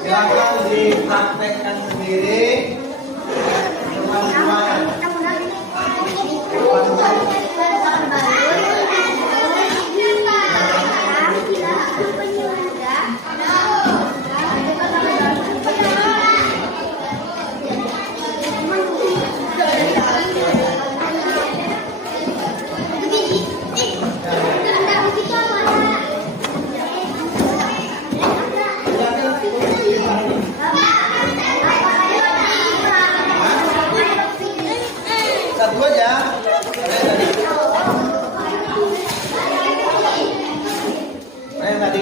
Silakan dipraktekkan sendiri. Satu aja. Yang tadi.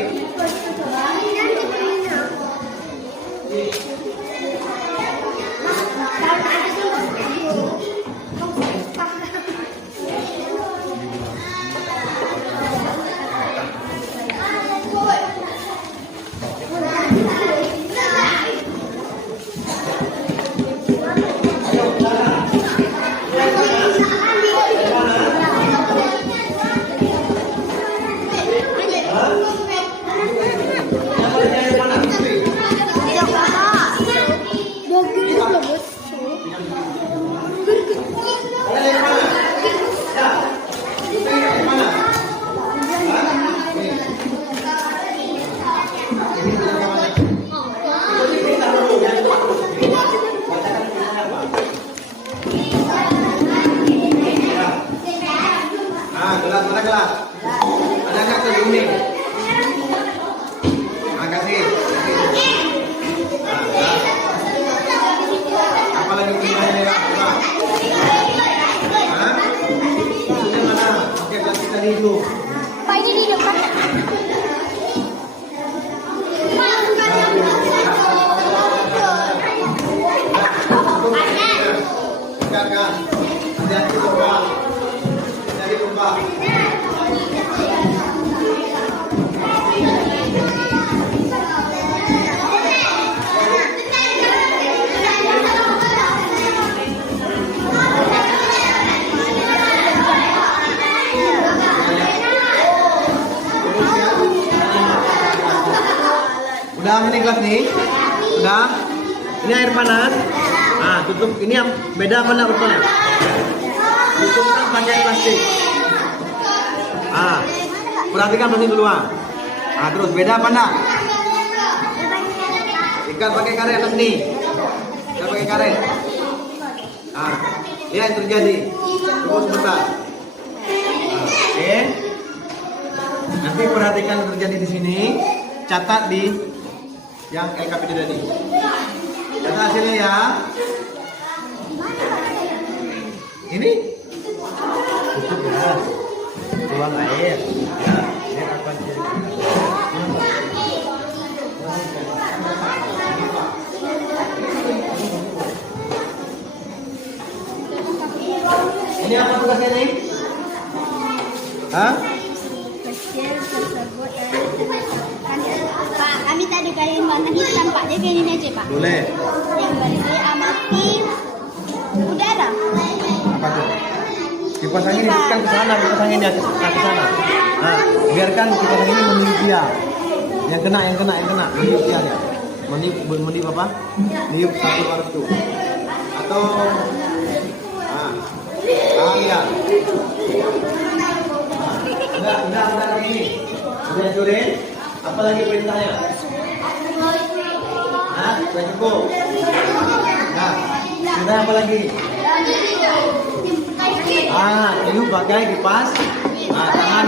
Gelas, mana gelas? Ada nggak terguling? Makasih. Apa lagi pilihannya ya? Hah? Isunya mana? Oke, gelas kita di itu. Pak, ini di depan. Enggak. Hati-hati lupa. Jadi lupa. Udah ini gelas nih? Udah? Ini air panas. Nah, tutup. Ini yang beda mana botolnya? Tutupkan pakai plastik. Ah, perhatikan plastik dulu ah. Ah, terus beda apa enggak? Ikat pakai karet atas nih. Ikat pakai karet. Ah, lihat yang terjadi. Tunggu sebentar. Oke. Nanti perhatikan yang terjadi di sini. Catat di yang LKPD tadi. Catat hasilnya ya. Ini tutup ya. Tuang air. Ya, dia akan jadi. Ini apa tugasnya ini? Hah? Kecil tersebut Pak, kami tadi kalian mana hitam Pak, dia kayak gini aja Pak. Boleh. Yang berdiri amati udara. Apa tuh? Kipas angin ini kan ke sana, kipas angin ke sana. Nah, biarkan kipas angin ini meniup dia. Yang kena, meniup dia. Meniup apa? Meniup satu kartu. Atau ya. Udah ini. Udah sore. Apa lagi perintahnya? Sudah cukup. Nah, sudah apa lagi? Tiup pakai kipas. Tangan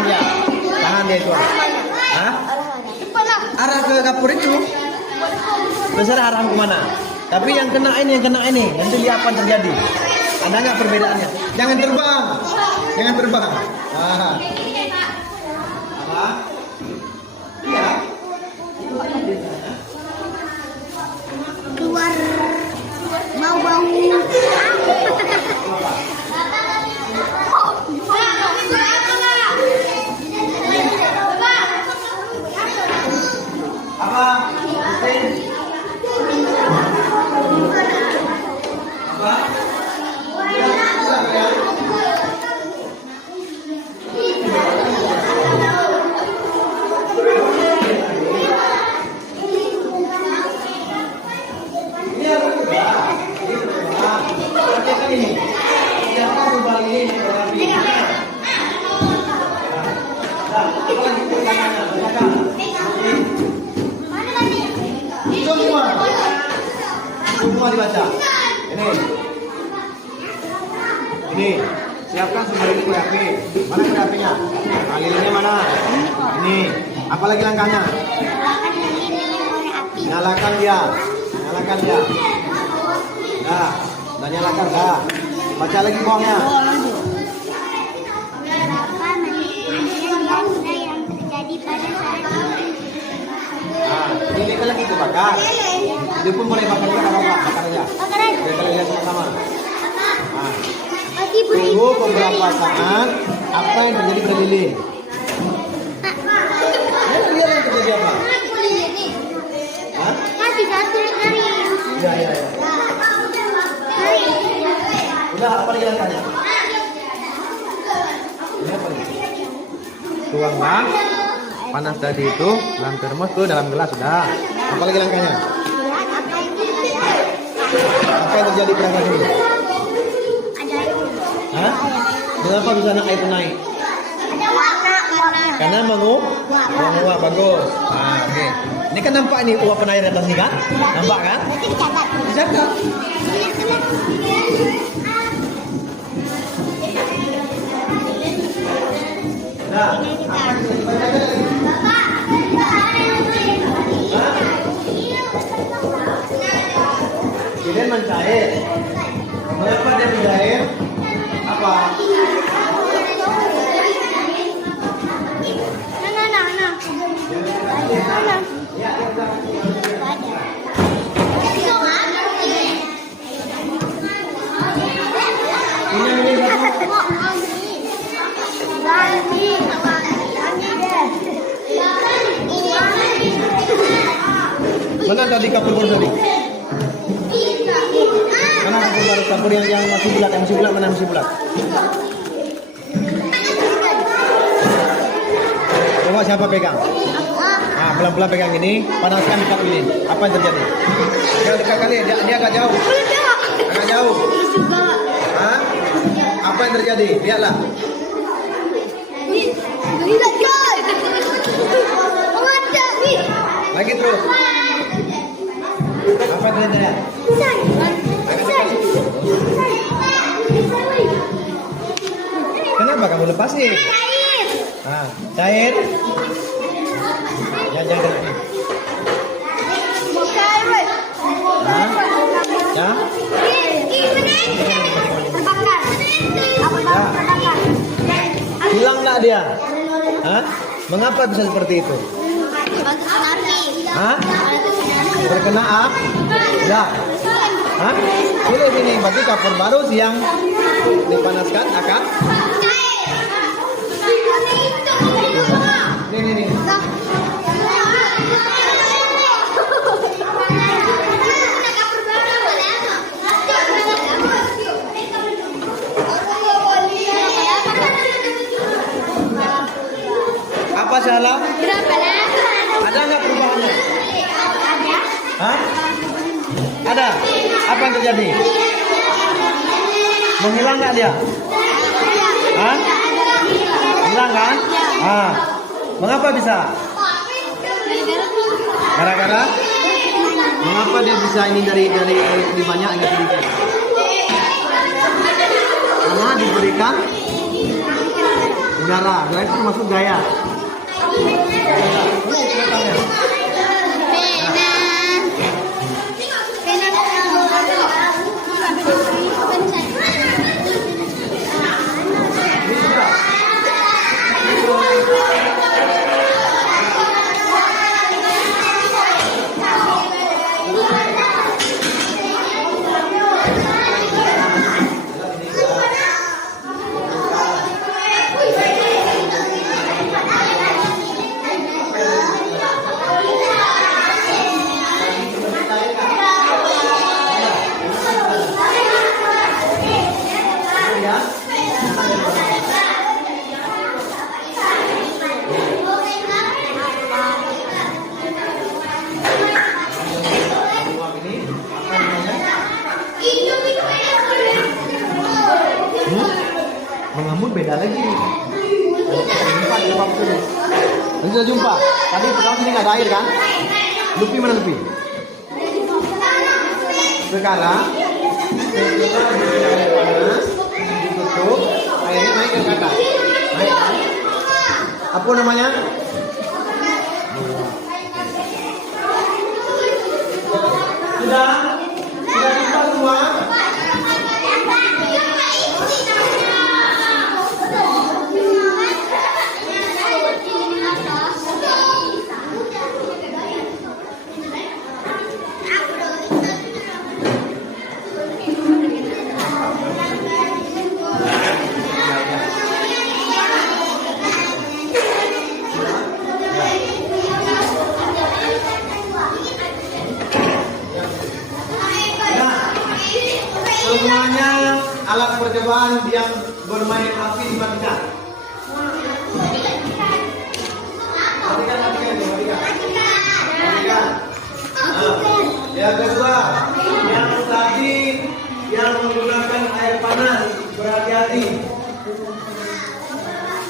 dia itu. Arah ke dapur itu. Terserah arah kemana. Tapi yang kena ini. Nanti lihat apa yang terjadi. Ada nggak perbedaannya? Jangan terbang. Apa? Iya. Keluar mau bau. Apa? Semua dibaca. Ini. Siapkan semua ini kue api. Mana kue apinya? Lilinnya mana? Ini. Apa lagi langkahnya? Nyalakan dia. Nah, nyalakan dah. Baca lagi bohongnya. Yang terjadi pada saat Ini kan lagi kebakar. Dia pun mulai bakar juga bakar aja. Biar kalian lihat sama-sama. Tunggu beberapa saat apa yang terjadi pada lilin. Lihat yang terjadi apa? Iya. Udah apa lagi langkahnya? Ini apa lagi? Tuanglah panas tadi itu dalam termos ke dalam gelas sudah. Apa lagi langkahnya? Apa yang terjadi pada gelas ini? Hah? Kenapa bisa air itu naik? ada warna. Karena menguap bagus. Oke. Ini kan nampak ini uapan air di atas ini kan? Nampak kan? Berarti dicatat. Dicatat. Nah, apa yang dibaca lagi? Lilin mencair. Mengapa dia mencair? Apa? Mana tadi kapur tadi? Mana kapur yang masih bulat? Yang masih bulat mana masih bulat? Coba siapa pegang? Pelan-pelan pegang ini, panaskan di kapur ini. Apa yang terjadi? Dekat kali, dia agak jauh. Agak jauh. Apa yang terjadi? Lihatlah. Lagi terus. Apa yang terjadi? Kenapa kamu lepasin? Cair. Ya, jangan. Ya. Hilang nggak dia? Mengapa bisa seperti itu? Terkena ya. Hah? Sulit ini, berarti kapur baru yang dipanaskan akan. Nih. Apa salah? Ada nggak perubahannya? Hah? Ada? Apa yang terjadi? Menghilang nggak dia? Hah? Hilang kan? Ah. Mengapa bisa? Gara-gara? Mengapa dia bisa ini dari lebih banyak hingga sedikit? Karena diberikan udara itu termasuk gaya. Mengamuk beda lagi. Ini sudah jumpa. Tadi pertama sini nggak ada air kan? Lupi mana Lupi? Sekarang panas, ditutup, airnya naik ke atas. Naik kan? Apa namanya? Sudah jumpa semua? Semuanya alat percobaan yang bermain api dimatikan. Matikan. Yang kedua, yang tadi yang menggunakan air panas, berhati-hati.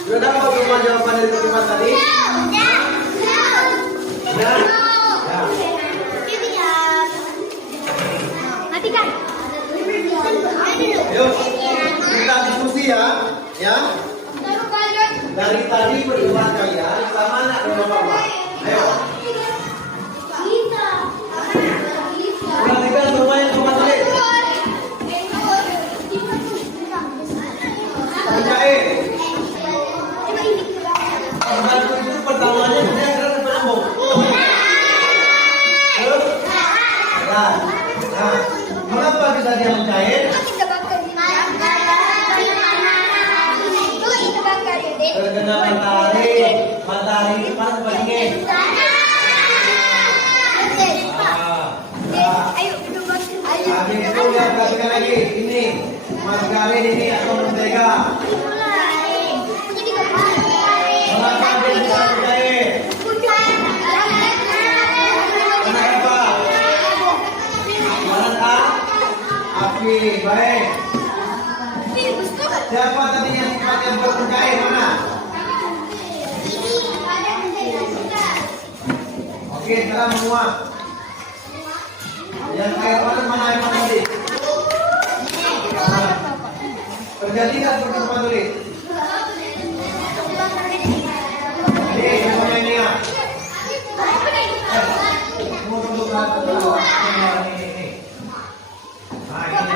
Sudah dapat semua jawaban dari percobaan tadi? Ya. Matikan. Yuk, kita diskusi ya. Dari tadi percobaan kalian, sama anak dan bapak. Ayo. Perhatikan semua yang cuma tulis. Kerjain. Membantu itu pertamanya dia keras penyambung. Terus? Nah, mengapa bisa dia mencair? Terkena matahari itu panas apa dingin? Habis itu lihat perhatikan lagi, ini margarin ini atau mentega. Mengapa dia bisa mencair? Kenapa? Mana api, baik. Siapa tadi yang sifatnya buat mencair, mana? Oke, sekarang menguap. Yang air panas mana air panas tadi? Terjadi nggak seperti tempat tulis? Jadi, semuanya ini ya. Semua untuk ini. Nah, ini ya.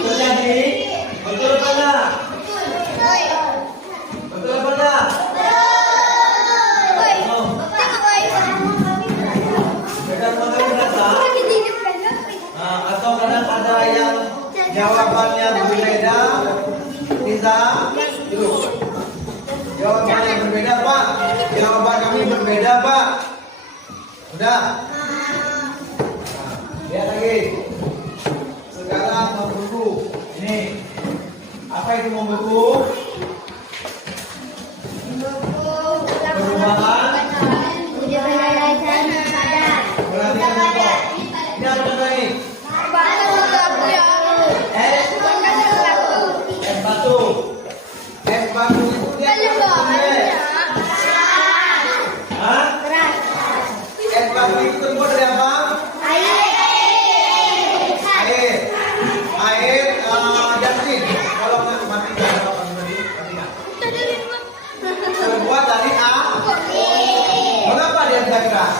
Terjadi? Betul apa enggak? Betul apa enggak? Beda sama Jawaban yang berbeda, Pak. Jawaban kami berbeda, Pak. Udah. Nah, lihat lagi. Sekarang membeku. Ini. Apa itu membeku? Perubahan. Berarti apa? Ini apa namanya? Es batu. Es batu itu dia Hah? Es batu itu terbuat dari apa? Air. Air yakin. Kalau nggak mati nggak ada apa mati nggak. Terbuat dari Kenapa dia bisa keras?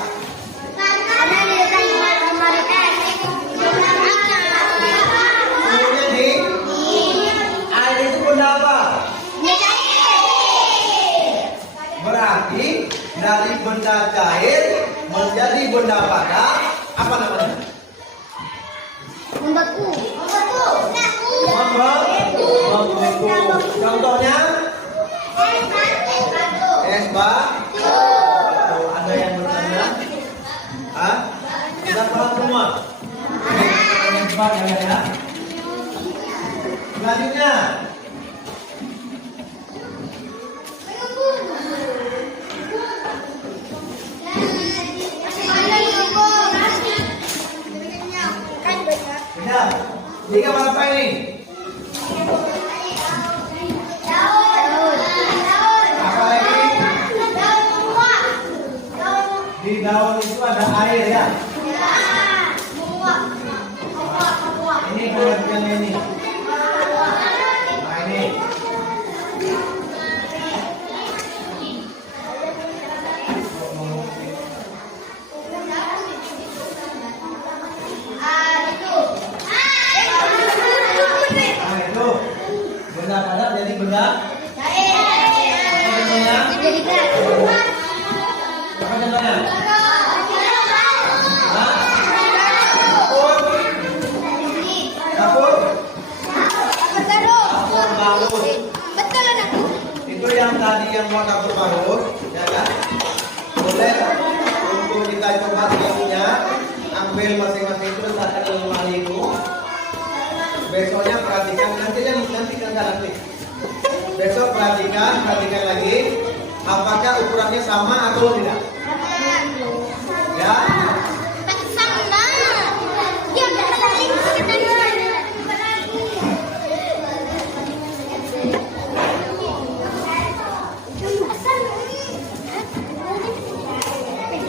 Suhunya di air itu benda apa? Berarti dari benda cair menjadi benda padat apa namanya? Membeku. Membeku. Contohnya es batu. Ada yang bertanya? Hah? Kita paham semua? Es batu ya. Selanjutnya. Sudah. Ini gambar apa ini? Apa lagi? Di daun itu ada air ya. Ini pengertian ini. Nah ini. Nah itu benda padat jadi benda. Apa contohnya? Apa contohnya? Dapur balut. Itu yang tadi yang mau dapur balut, ya kan? Boleh untuk kita coba punya, ambil masing-masing itu letakkan di lemari itu. Besoknya perhatikan nanti kan nanti. Besok perhatikan lagi, apakah ukurannya sama atau tidak? Ya.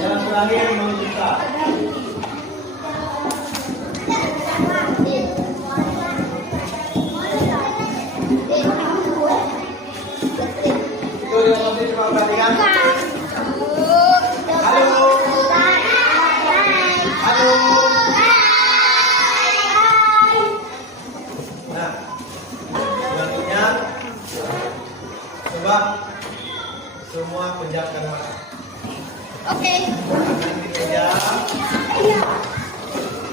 Yang terakhir mengucap. Itu dia nanti coba perhatikan. Halo. Halo. Nah, selanjutnya coba semua pejamkan mata. Oke.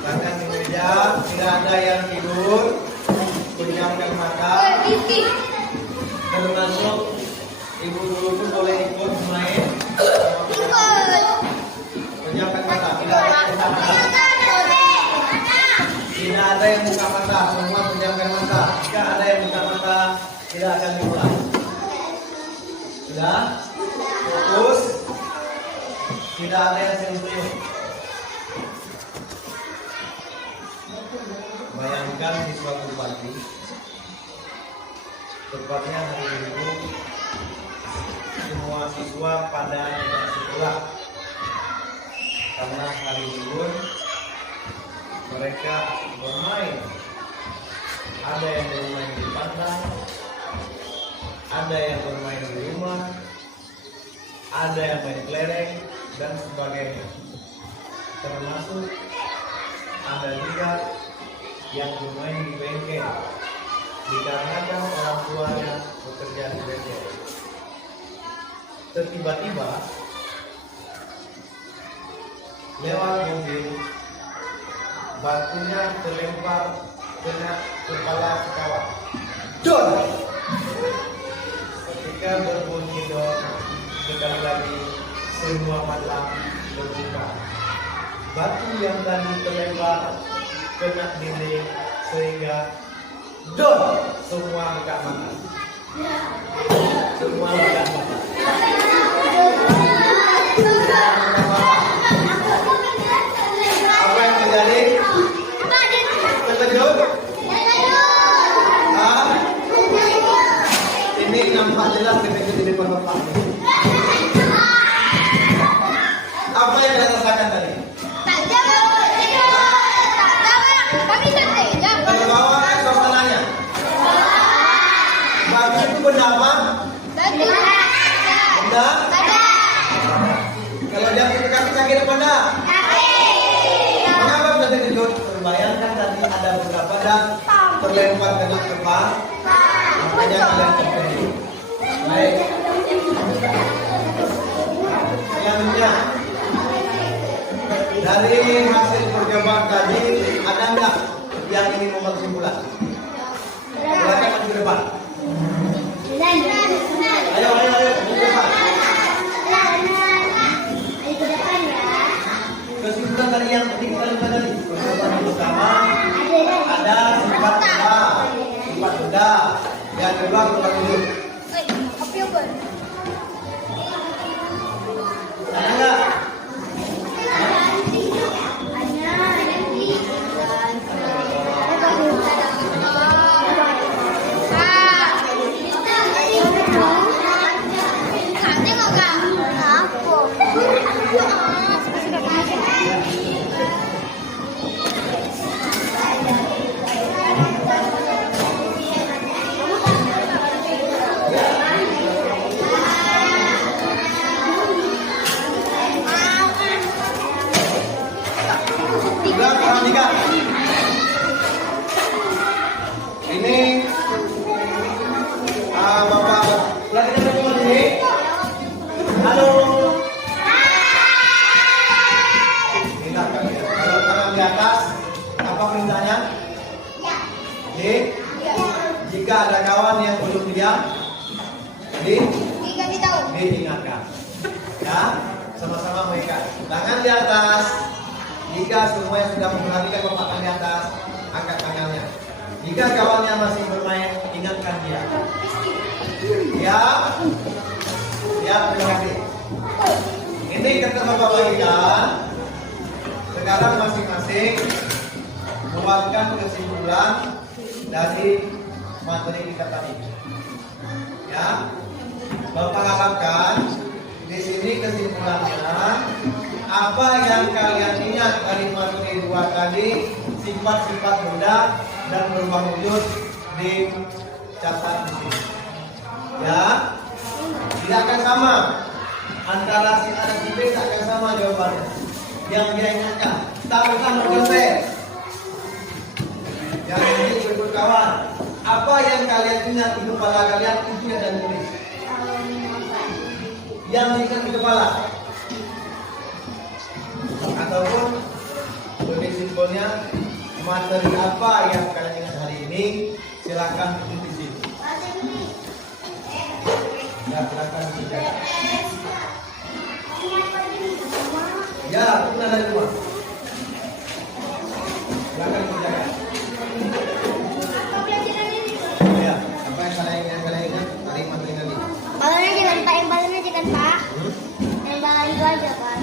Tangan di meja, tidak ada yang tidur. Pejamkan mata. Termasuk ibu dulu pun boleh ikut main. Pejamkan mata, tidak ada yang buka mata. Tidak ada yang buka mata, semua pejamkan mata. Jika ada yang buka mata, tidak akan diulang. Sudah? Fokus. Tidak ada yang senyum-senyum. Bayangkan di suatu pagi, tepatnya hari Minggu, semua siswa pada tidak sekolah karena hari libur. Mereka bermain. Ada yang bermain di padang, ada yang bermain di rumah, ada yang main kelereng dan sebagainya. Termasuk ada juga yang bermain di bengkel dikarenakan orang tuanya bekerja di bengkel. Tiba-tiba lewat mobil, batunya terlempar kena kepala sekawan. Dor! Ketika berbunyi semua mata terbuka. Batu yang tadi terlempar kena dinding sehingga dor, semua buka mata. Semua buka mata. Apa yang terjadi? Terkejut? Ah? Ini nampak jelas terkejut di depan bapak. Apa yang kita rasakan tadi? Terbawa kan suasananya? Batu itu benda apa? Benda? Kalau dia ke kaki sakit apa enggak? Mengapa bisa terkejut? Terbayangkan tadi ada beberapa dan terlempar kena kepala. Makanya kalian terkejut. Baik. Selanjutnya, dari hasil percobaan tadi ada enggak yang ingin membuat kesimpulan? Silakan maju ke depan. Ayo ke depan. Kesimpulan dari yang tadi kita lihat tadi. Percobaan yang pertama ada sifat benda. Yang kedua kita tunjuk. Ada enggak? Perhatikan. Ini Bapak perhatikan teman ini. Halo. Tindakan ya. Kalau tangan di atas, apa perintahnya? Jika ada kawan yang belum diam, diingatkan. Ya, sama-sama mereka. Tangan di atas. Jika semuanya sudah memperhatikan bapak di atas, angkat tangannya. Jika kawannya masih bermain, ingatkan dia. Ya, terima kasih. Ini kata bapak bagikan. Sekarang masing-masing membuatkan kesimpulan dari materi kita tadi. Ya, bapak harapkan di sini kesimpulannya. Apa yang kalian ingat dari materi 2 tadi, sifat-sifat benda dan berubah wujud di catat di sini. Ya, tidak akan sama antara si A dan si B, tidak akan sama jawabannya. Yang dia ingatkan, tambahkan nomor yang ini berikut kawan. Apa yang kalian ingat di kepala kalian itu yang dan tulis. Yang diingat di kepala. Ataupun lebih simpelnya, materi apa yang kalian ingat hari ini, silakan tulis di sini. Ya, silakan dikerjakan. Ya, itu ada di rumah. Silakan dikerjakan. Ya, apa yang kalian ingat dari materi tadi? Balonnya jangan Pak, yang balonnya jangan Pak. Yang balon itu aja Pak.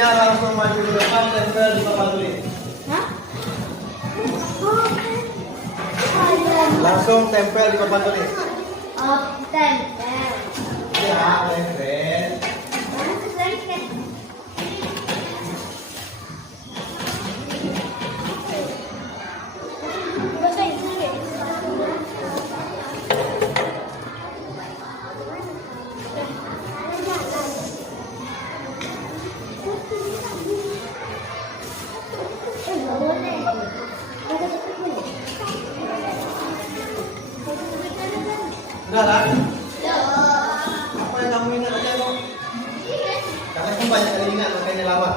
lainnya langsung maju ke depan, tempel di papan tulis. Hah? Langsung tempel di papan tulis. Oh, tempel. Ya, tempel. Mana tuh lengket? Bahasa Inggris. Udah lah. Apa yang kamu ingat aja kok? Karena kamu banyak kali ingat makanya lama.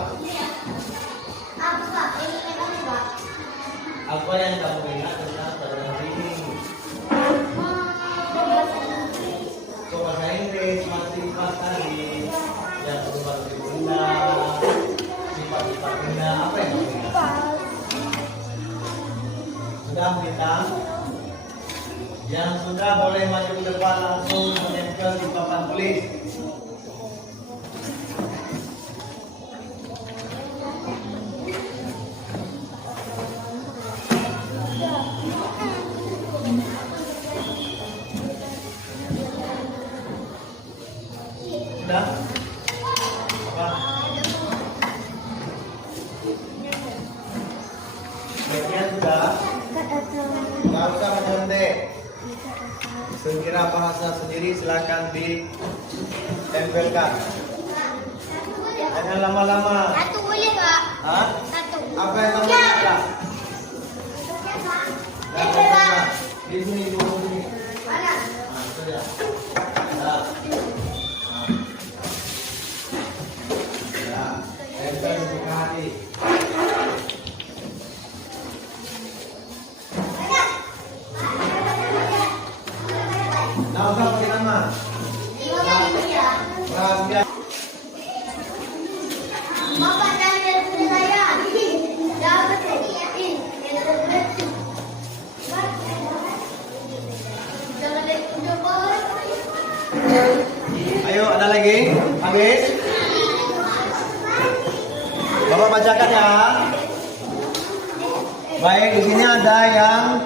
Apa yang kamu ingat tentang pada hari ini? Kok bahasa Inggris masih pas tadi? Yang berubah di bunda, sifat-sifat bunda, apa yang kamu ingat? Sudah kita? Yang sudah boleh maju ke depan langsung menempel di papan tulis. Sudah? Apa? Bagian sudah? Nggak usah menyontek. Sekira bahasa sendiri silakan ditempelkan. Jangan lama-lama. Satu boleh Pak? Hah? Satu. Apa yang kamu ingat? Di sini, di sini. Mana? Nah, sudah. Nah. Ya, tempel di kaki. Nah, usah pakai nama. Rahasia. Bapak jangan lihat saya. Jangan berhenti. Jangan lihat coba. Ayo, ada lagi? Habis? Bapak bacakan ya. Baik, di sini ada yang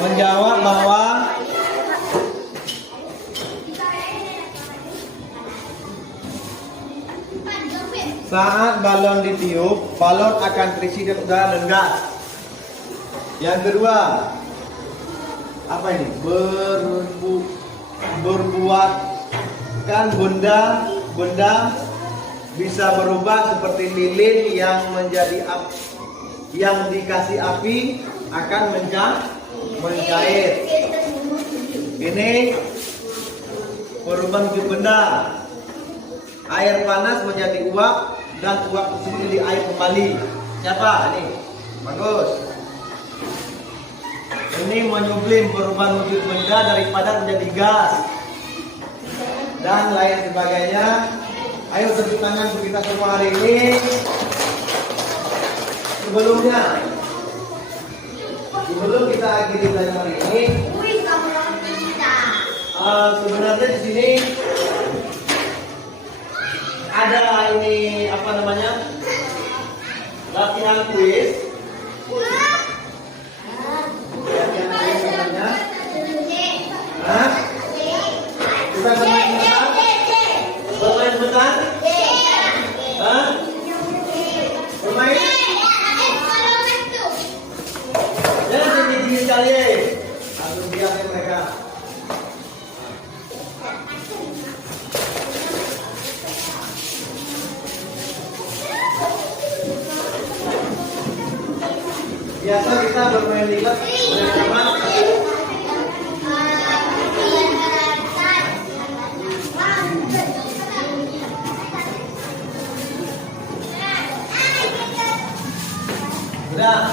menjawab bahwa saat balon ditiup, balon akan terisi dengan udara dan gas. Yang kedua, apa ini? Berbuat kan benda bisa berubah seperti lilin yang menjadi yang dikasih api akan mencair. Ini perubahan wujud benda. Air panas menjadi uap dan uap tersebut menjadi air kembali. Siapa? Ini. Bagus. Ini menyublim perubahan wujud benda dari padat menjadi gas dan lain sebagainya. Ayo tepuk tangan untuk kita semua hari ini. Sebelum kita akhiri belajar hari ini, sebenarnya di sini ada ini apa namanya, latihan kuis. Latihan kuis namanya. Hah? Kita bermain sebentar? Bermain sebentar? Hah? Bermain? Jangan sedih-sedih kalian. Harus biarkan mereka. Biasa kita bermain lipat bersama. Udah.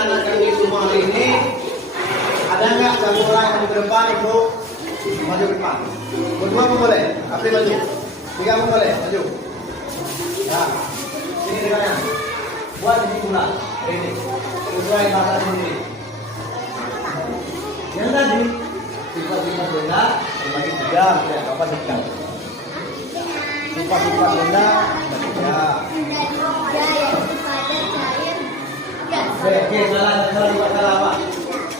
anak-anak kami semua hari ini, ada nggak satu orang yang ke depan untuk maju ke depan? Berdua pun boleh, April maju. Tiga pun boleh, maju. Nah, sini dengannya. Buat ini pula, ini. Sesuai bahasa sendiri. Yang tadi, sifat-sifat benda, bagi tiga, ya, apa tiga? Sifat-sifat benda, tiga. Oke, salah apa?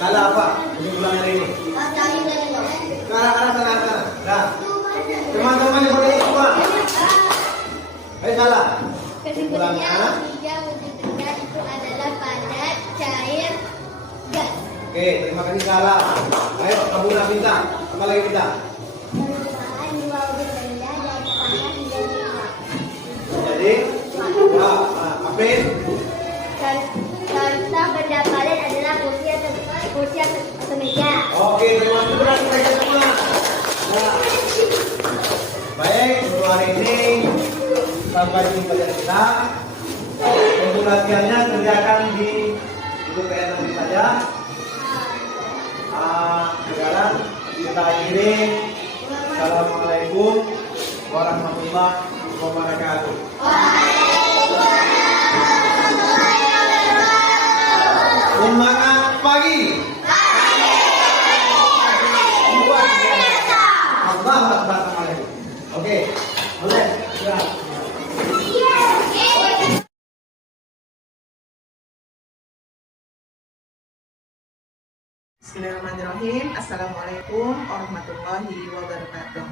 Salah apa? Ini ulang hari ini. Kanan. Nah, teman-teman yang boleh ikut. Salah. Kesimpulannya, tiga wujud benda itu adalah padat, cair, gas. Oke, terima kasih salah. Ayo, kamu nak minta. Apa lagi minta? Perubahan dua wujud benda dari padat menjadi gas. Jadi, ya, April. Contoh benda padat adalah kursi atau meja. Oke, terima kasih mereka semua. Nah, baik, untuk hari ini sampai jumpa dengan kita. Untuk latihannya kerjakan di ibu PR nanti saja. Sekarang kita akhiri. Assalamualaikum warahmatullahi wabarakatuh. Semangat pagi. Oke, boleh. Bismillahirrahmanirrahim. Assalamualaikum warahmatullahi wabarakatuh.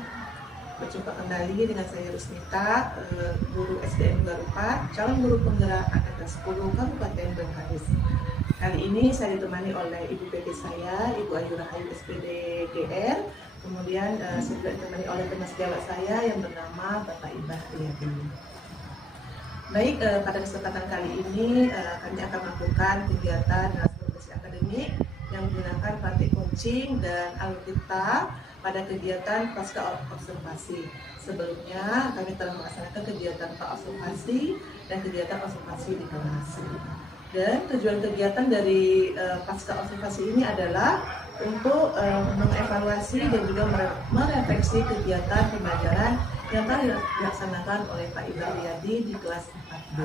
Berjumpa kembali dengan saya Rusmita, guru SDN Garupa, calon guru penggerak angkatan ke-10 Kabupaten Bengkalis. Kali ini saya ditemani oleh Ibu PT saya, Ibu Ayu Rahayu SPD GR. Kemudian saya juga ditemani oleh penas sejawat saya yang bernama Bapak Ibah Riyadi. Baik, pada kesempatan kali ini kami akan melakukan kegiatan transformasi akademik yang menggunakan praktik coaching dan alkitab pada kegiatan pasca observasi. Sebelumnya kami telah melaksanakan kegiatan observasi dan kegiatan observasi di kelas. Dan tujuan kegiatan dari pasca observasi ini adalah untuk mengevaluasi dan juga merefleksi kegiatan pembelajaran yang telah dilaksanakan oleh Pak Ibah Riyadi di kelas 4B.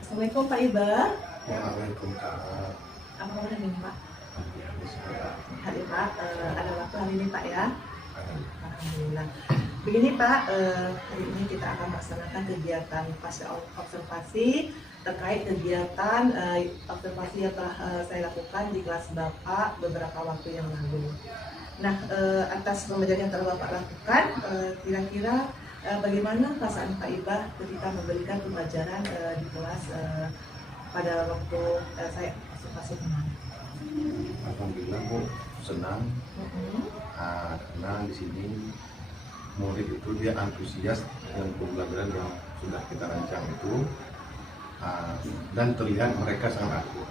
Assalamualaikum Pak Ibah. Waalaikumsalam. Apa kabar nih Pak? Hari Pak, ada waktu hari ini Pak ya? Alhamdulillah. Begini Pak, hari ini kita akan melaksanakan kegiatan pasca observasi terkait kegiatan observasi yang telah saya lakukan di kelas Bapak beberapa waktu yang lalu. Nah, atas pembelajaran yang telah Bapak lakukan, kira-kira bagaimana perasaan Pak Ibah ketika memberikan pembelajaran di kelas pada waktu saya observasi kemarin? Alhamdulillah Bu, senang karena di sini murid itu dia antusias dengan pembelajaran yang sudah kita rancang itu dan terlihat mereka sangat aktif.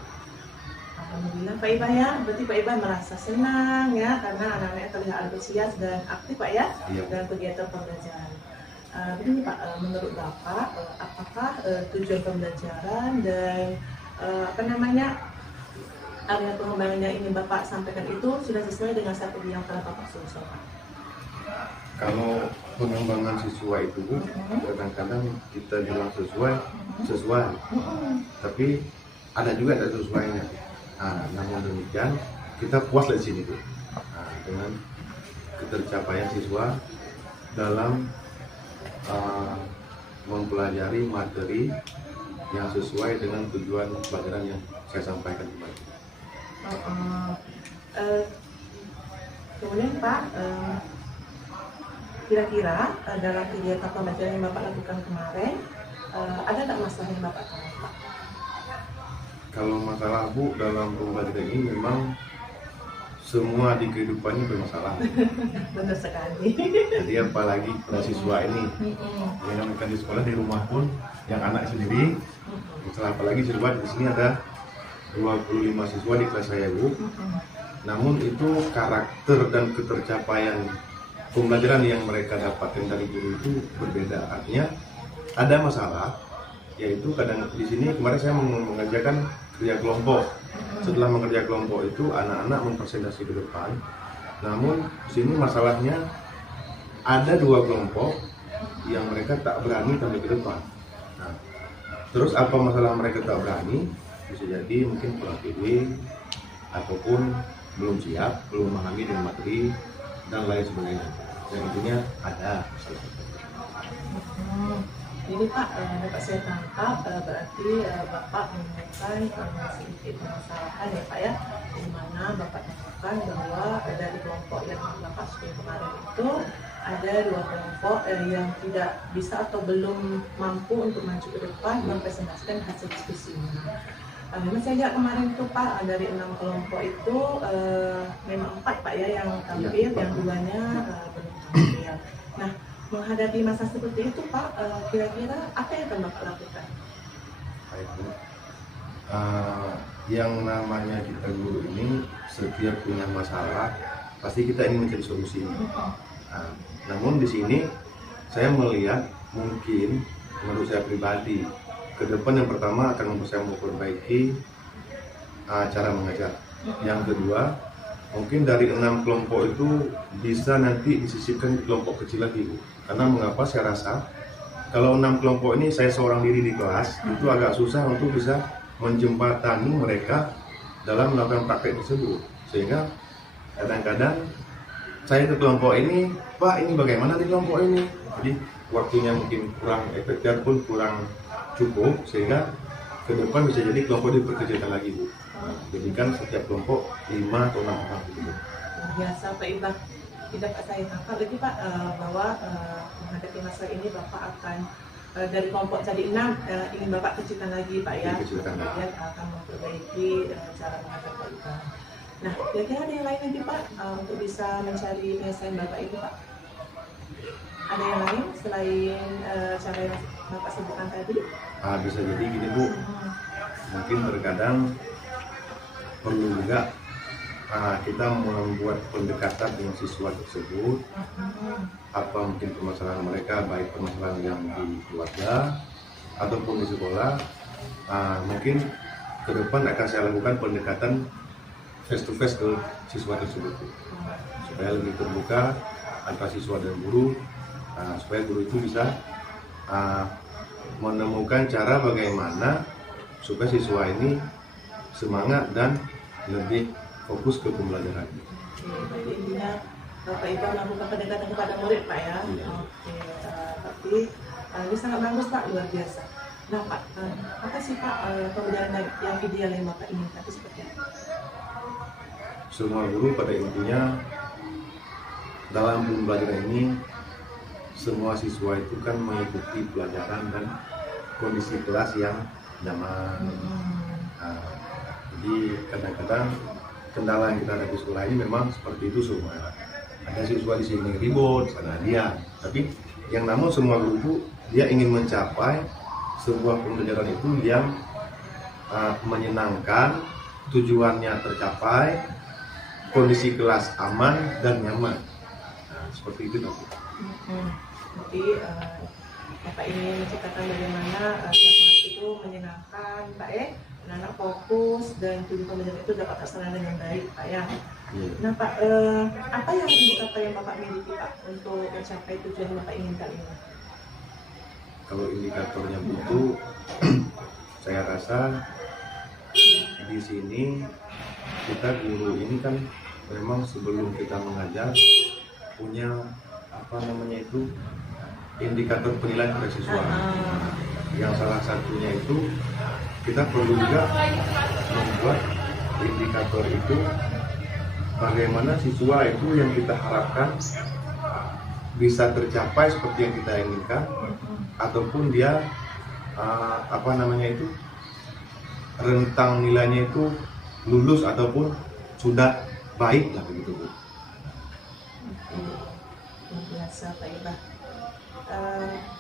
Alhamdulillah Pak Ibah ya, berarti Pak Ibah merasa senang ya karena anak-anaknya terlihat antusias dan aktif Pak ya dalam kegiatan pembelajaran. Begini Pak, menurut Bapak apakah tujuan pembelajaran dan area pengembangan yang ingin Bapak sampaikan itu sudah sesuai dengan strategi yang telah Bapak susun Pak? Kalau pengembangan siswa itu Bu, kadang-kadang kita bilang sesuai, tapi ada juga tidak sesuainya. Namun demikian kita puas dari sini Bu, dengan ketercapaian siswa dalam mempelajari materi yang sesuai dengan tujuan pelajaran yang saya sampaikan kemarin. Kemudian Pak, kira-kira dalam kegiatan pembelajaran yang Bapak lakukan kemarin, ada nggak masalah yang Bapak tahu Pak? Kalau masalah Bu, dalam pembelajaran ini memang semua di kehidupannya bermasalah. Benar sekali. Jadi apalagi pada siswa ini, yang namanya di sekolah, di rumah pun yang anak sendiri, misalnya apalagi siswa di sini ada 25 siswa di kelas saya Bu. Namun itu karakter dan ketercapaian pembelajaran yang mereka dapatkan dari guru itu berbeda. Artinya ada masalah, yaitu kadang di sini kemarin saya mengerjakan kerja kelompok. Setelah mengerja kelompok itu anak-anak mempresentasi ke depan. Namun di sini masalahnya ada 2 kelompok yang mereka tak berani tampil ke depan. Nah, terus apa masalah mereka tak berani? Bisa jadi mungkin kurang pede ataupun belum siap, belum memahami dengan materi dan lain sebagainya. Dan intinya ada masalah. Jadi Pak, dapat saya tangkap berarti Bapak menemukan sedikit permasalahan ya Pak ya, di mana Bapak temukan bahwa dari kelompok yang Bapak sudah kemarin itu ada 2 kelompok yang tidak bisa atau belum mampu untuk maju ke depan mempresentasikan hasil diskusinya. Memang saya lihat kemarin itu Pak, dari 6 kelompok itu memang 4 Pak ya yang tampil, yang 2-nya belum tampil. Nah, menghadapi masa seperti itu Pak, kira-kira apa yang akan Bapak lakukan? Baik, Bu. Yang namanya kita guru ini setiap punya masalah pasti kita ingin mencari solusinya. Namun di sini saya melihat mungkin menurut saya pribadi ke depan yang pertama akan saya memperbaiki cara mengajar. Yang kedua mungkin dari 6 kelompok itu bisa nanti disisipkan kelompok kecil lagi, Bu. Karena mengapa saya rasa kalau 6 kelompok ini saya seorang diri di kelas itu agak susah untuk bisa menjembatani mereka dalam melakukan praktek tersebut. Sehingga kadang-kadang saya ke kelompok ini, Pak ini bagaimana di kelompok ini? Jadi waktunya mungkin kurang efektif pun kurang cukup, sehingga ke depan bisa jadi kelompok diperkecilkan lagi, Bu. Jadikan setiap kelompok 5 atau 6 orang gitu. Biasa Pak Ibah, tidak Pak saya tangkap lagi Pak bahwa menghadapi masalah ini Bapak akan dari kelompok jadi 6 ingin Bapak kecilkan lagi Pak ya, kemudian akan memperbaiki cara menghadapi Pak Ibah. Nah, kira-kira ada yang lain nanti Pak untuk bisa mencari penyelesaian Bapak ini Pak? Ada yang lain selain cara yang Bapak sebutkan tadi? Bisa jadi gini, Bu. Mungkin terkadang perlu juga kita membuat pendekatan dengan siswa tersebut. Apa mungkin permasalahan mereka, baik permasalahan yang di keluarga ataupun di sekolah. Mungkin ke depan akan saya lakukan pendekatan face to face ke siswa tersebut, supaya lebih terbuka antara siswa dan guru, supaya guru itu bisa menemukan cara bagaimana supaya siswa ini semangat dan lebih fokus ke pembelajaran. Jadi intinya Bapak Ibu melakukan pendekatan kepada murid Pak ya. Iya. Tapi ini sangat bagus Pak, luar biasa. Nah Pak, apa sih Pak pembelajaran yang ideal yang Bapak inginkan itu seperti apa? Semua guru pada intinya dalam pembelajaran ini semua siswa itu kan mengikuti pelajaran dan kondisi kelas yang nyaman. Jadi kadang-kadang kendala yang kita hadapi di sekolah ini memang seperti itu semua. Ada siswa di sini ribut, sana dia. Tapi yang namun semua guru dia ingin mencapai sebuah pembelajaran itu yang menyenangkan, tujuannya tercapai, kondisi kelas aman dan nyaman. Seperti itu dong. Jadi Bapak ingin menciptakan bagaimana kelas itu menyenangkan Pak ya, anak-anak fokus dan tujuan pembelajaran itu dapat terlaksana dengan baik Pak ya. Nah Pak, apa yang indikator yang Bapak miliki Pak untuk mencapai tujuan yang Bapak inginkan ini? Kalau indikatornya itu, saya rasa di sini kita guru ini kan memang sebelum kita mengajar punya apa namanya itu indikator penilaian pada siswa. Yang salah satunya itu kita perlu juga membuat indikator itu bagaimana siswa itu yang kita harapkan bisa tercapai seperti yang kita inginkan, ataupun dia apa namanya itu rentang nilainya itu lulus ataupun sudah baik lah begitu, Bu. Biasa Pak Ibah.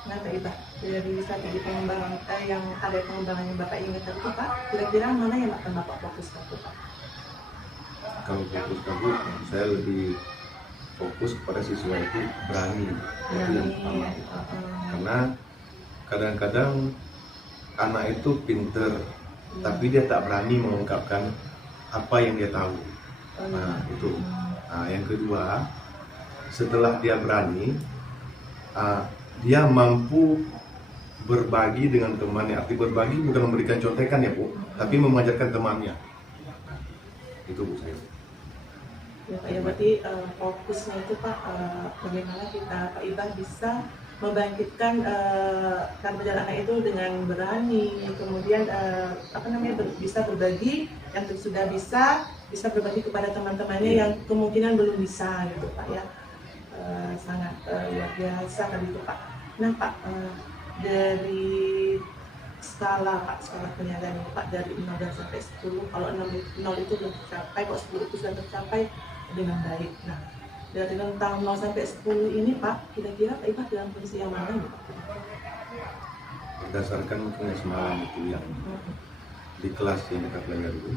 Nah Pak Ibah, dari strategi pengembangan yang ada pengembangan yang Bapak ingat itu Pak, kira-kira mana yang akan Bapak fokuskan Pak? Kalau fokus Bu, saya lebih fokus kepada siswa itu berani. Itu yang pertama. Karena kadang-kadang anak itu pinter, tapi dia tak berani mengungkapkan apa yang dia tahu. Nah, itu. Nah, yang kedua, setelah dia berani, dia mampu berbagi dengan temannya. Arti berbagi bukan memberikan contekan ya Bu, tapi mengajarkan temannya. Itu Bu saya. Ya Pak, ya berarti fokusnya itu Pak, bagaimana kita Pak Ibah bisa membangkitkan karakter anak itu dengan berani, kemudian bisa berbagi, yang sudah bisa berbagi kepada teman-temannya yang kemungkinan belum bisa gitu Pak ya. Sangat luar biasa tadi itu Pak. Nah Pak, dari skala penyagaan ini Pak, dari 0 sampai 10, kalau 0 itu sudah tercapai, kalau 10 itu sudah tercapai dengan baik. Nah, dari rentang 0 sampai 10 ini Pak, kira-kira Pak Ibah dalam kondisi yang mana nih Pak? Berdasarkan mungkin semalam itu yang di kelas yang kita pelajari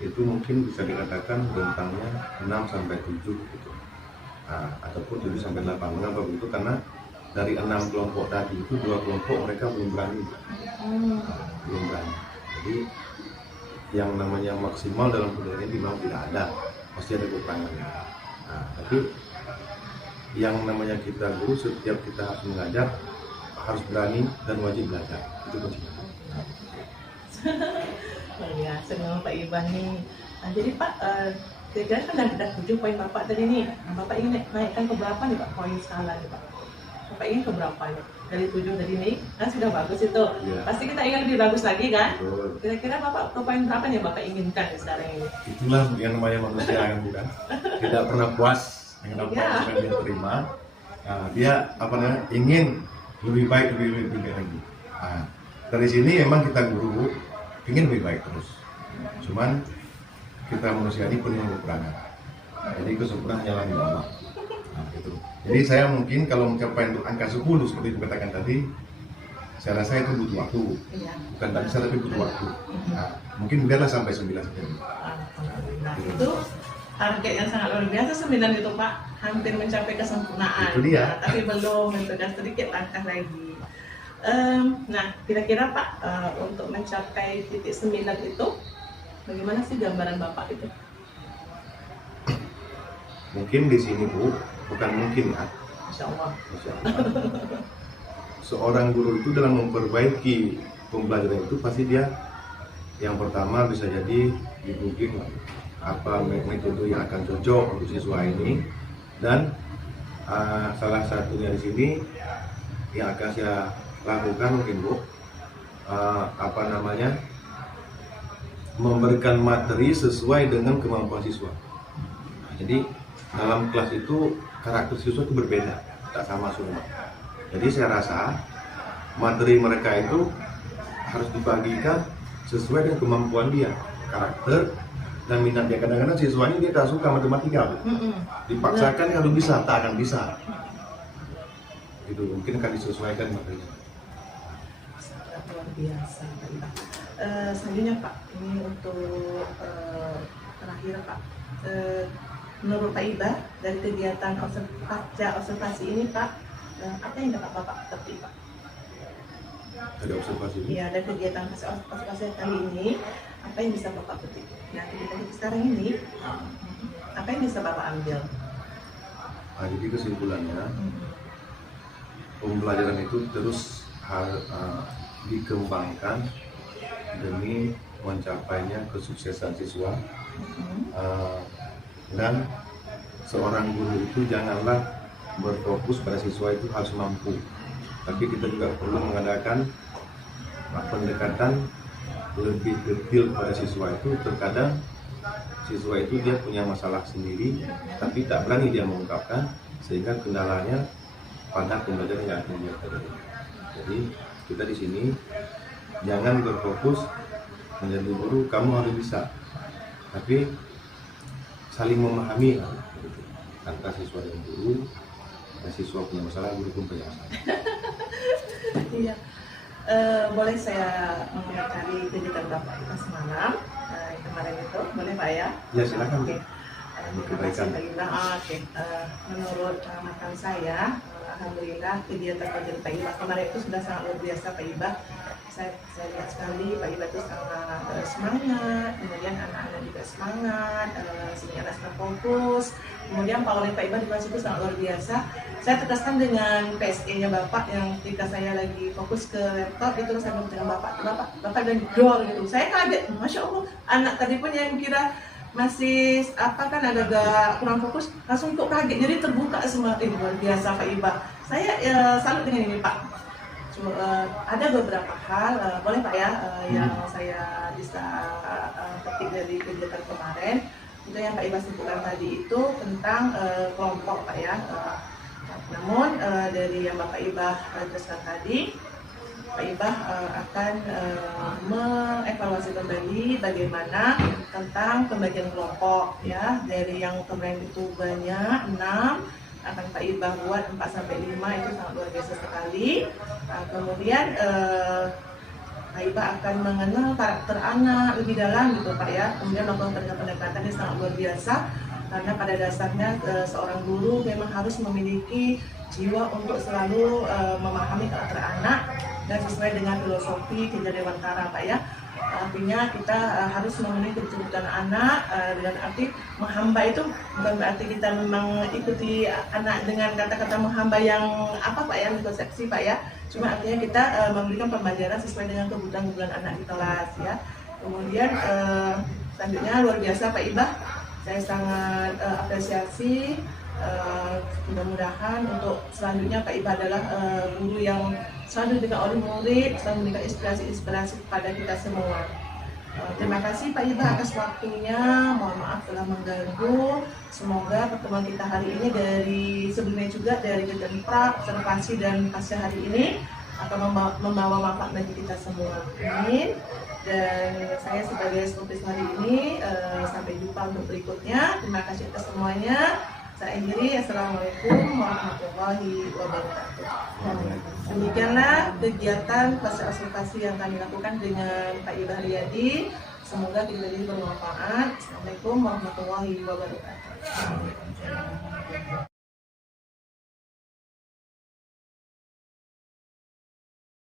itu mungkin bisa dikatakan rentangnya 6 sampai 7 gitu. Ataupun 7 sampai 8. Mengapa begitu? Karena dari 6 kelompok tadi itu 2 kelompok mereka belum berani. Belum berani. Jadi yang namanya maksimal dalam pelajaran ini memang tidak ada, pasti ada kekurangannya. Tapi yang namanya kita guru, setiap kita harus mengajar harus berani dan wajib belajar. Itu kuncinya. Luar biasa dengan Pak Ibah nih. Nah, jadi Pak, kira-kira kan ada 7 poin Bapak tadi nih. Bapak ingin naikkan ke berapa nih Pak poin skala nih Pak? Bapak ingin ke berapa nih? Dari 7 tadi nih, kan sudah bagus itu. Pasti kita ingin lebih bagus lagi kan? Betul. Kira-kira Bapak ke poin berapa nih Bapak inginkan sekarang ini? Itulah yang namanya manusia kan bukan? Tidak pernah puas dengan apa yang dia terima. Dia ingin lebih baik lagi. Dari sini memang kita guru ingin lebih baik terus. Cuman kita manusia ini penuh kekurangan. Jadi kesempurnaan hanyalah di Allah. Gitu. Jadi saya mungkin kalau mencapai untuk angka 10 seperti yang katakan tadi, saya rasa itu butuh waktu. Bukan tak bisa tapi butuh waktu. Mungkin biarlah sampai 9 saja. Nah, itu target yang sangat luar biasa 9 itu Pak, hampir mencapai kesempurnaan. Itu dia. Tapi belum, menentukan sedikit langkah lagi. Nah, kira-kira Pak, untuk mencapai titik 9 itu, bagaimana sih gambaran Bapak itu? Mungkin di sini Bu, bukan mungkin ya. Insya Allah. Masya Allah. Seorang guru itu dalam memperbaiki pembelajaran itu pasti dia yang pertama bisa jadi dibikin apa metode yang akan cocok untuk siswa ini, dan salah satunya di sini yang akan saya lakukan mungkin Bu, memberikan materi sesuai dengan kemampuan siswa. Jadi dalam kelas itu karakter siswa itu berbeda, tak sama semua. Jadi saya rasa materi mereka itu harus dibagikan sesuai dengan kemampuan dia, karakter dan minat dia. Kadang-kadang siswa ini dia tak suka matematika, dipaksakan kalau bisa, tak akan bisa. Itu mungkin akan disesuaikan materinya. Luar biasa Pak. Selanjutnya Pak, ini untuk terakhir Pak. Menurut Pak Ibah, dari kegiatan observasi ini Pak, apa yang dapat Bapak petik Pak? Ada observasi ini? Iya, dari kegiatan observasi kali ini, apa yang bisa Bapak petik? Nah, kegiatan kita sekarang ini, apa yang bisa Bapak ambil? Jadi kesimpulannya, pembelajaran itu terus dikembangkan demi mencapainya kesuksesan siswa. Dan seorang guru itu janganlah berfokus pada siswa itu harus mampu, tapi kita juga perlu mengadakan pendekatan lebih detail pada siswa itu. Terkadang siswa itu dia punya masalah sendiri, tapi tak berani dia mengungkapkan, sehingga kendalanya pada pembelajaran yang akan dia terjadi. Jadi kita di sini jangan berfokus menjadi guru kamu harus bisa, tapi saling memahami antara siswa dan guru. Dan siswa punya masalah, guru pun punya masalah. Iya. Boleh saya mengomentari kegiatan Bapak kita semalam kemarin itu, boleh Pak ya? Ya silakan. Oke. Kebaikan. Oke. Menurut pengamatan saya, alhamdulillah kegiatan Pak Ibah kemarin itu sudah sangat luar biasa Pak Ibah. saya lihat sekali Pak Iba itu sangat semangat, kemudian anak-anak juga semangat, sehingga anak sangat fokus. Kemudian power Pak Iba di kelas itu sangat luar biasa. Saya terkesan dengan PSE-nya Bapak yang ketika saya lagi fokus ke laptop itu saya bilang dengan Bapak dan dor gitu. Saya kaget, Masya Allah, anak tadi pun yang kira masih apa kan agak kurang fokus langsung kok kaget, jadi terbuka semua. Luar biasa Pak Iba. Saya salut dengan ini Pak. Ada beberapa hal, boleh Pak ya, yang saya bisa petik dari kegiatan kemarin. Itu yang Pak Iba sebutkan tadi itu tentang kelompok Pak ya. Namun dari yang Bapak Iba jelaskan tadi, Pak Iba akan mengevaluasi kembali bagaimana tentang pembagian kelompok ya. Dari yang kemarin itu banyak 6, akan Pak Iba buat 4-5, itu sangat luar biasa sekali. Kemudian Pak Iba akan mengenal karakter anak lebih dalam gitu Pak ya. Kemudian melakukan pendekatan yang sangat luar biasa, karena pada dasarnya seorang guru memang harus memiliki jiwa untuk selalu memahami karakter anak dan sesuai dengan filosofi Kejar Dewantara Pak ya. Artinya kita harus memenuhi kebutuhan anak, dengan arti menghamba itu bukan berarti kita memang ikuti anak dengan kata-kata menghamba yang apa Pak ya, konsepsi Pak ya. Cuma artinya kita memberikan pembelajaran sesuai dengan kebutuhan anak di kelas ya. Kemudian selanjutnya luar biasa Pak Iba, saya sangat apresiasi. Mudah-mudahan untuk selanjutnya Pak Iba adalah guru yang selalu diberikan oleh murid, selalu memberikan inspirasi kepada kita semua. Terima kasih Pak Iba atas waktunya, mohon maaf telah mengganggu. Semoga pertemuan kita hari ini dari sebelumnya juga dari kegiatan pra, observasi dan pasca hari ini akan membawa manfaat bagi kita semua. Amin. Dan saya sebagai speaker hari ini sampai jumpa untuk berikutnya. Terima kasih atas semuanya. Saya akhiri, Assalamualaikum warahmatullahi wabarakatuh. Demikianlah kegiatan pasca observasi yang kami lakukan dengan Pak Iba Haryadi. Semoga kegiatan ini bermanfaat. Assalamualaikum warahmatullahi wabarakatuh.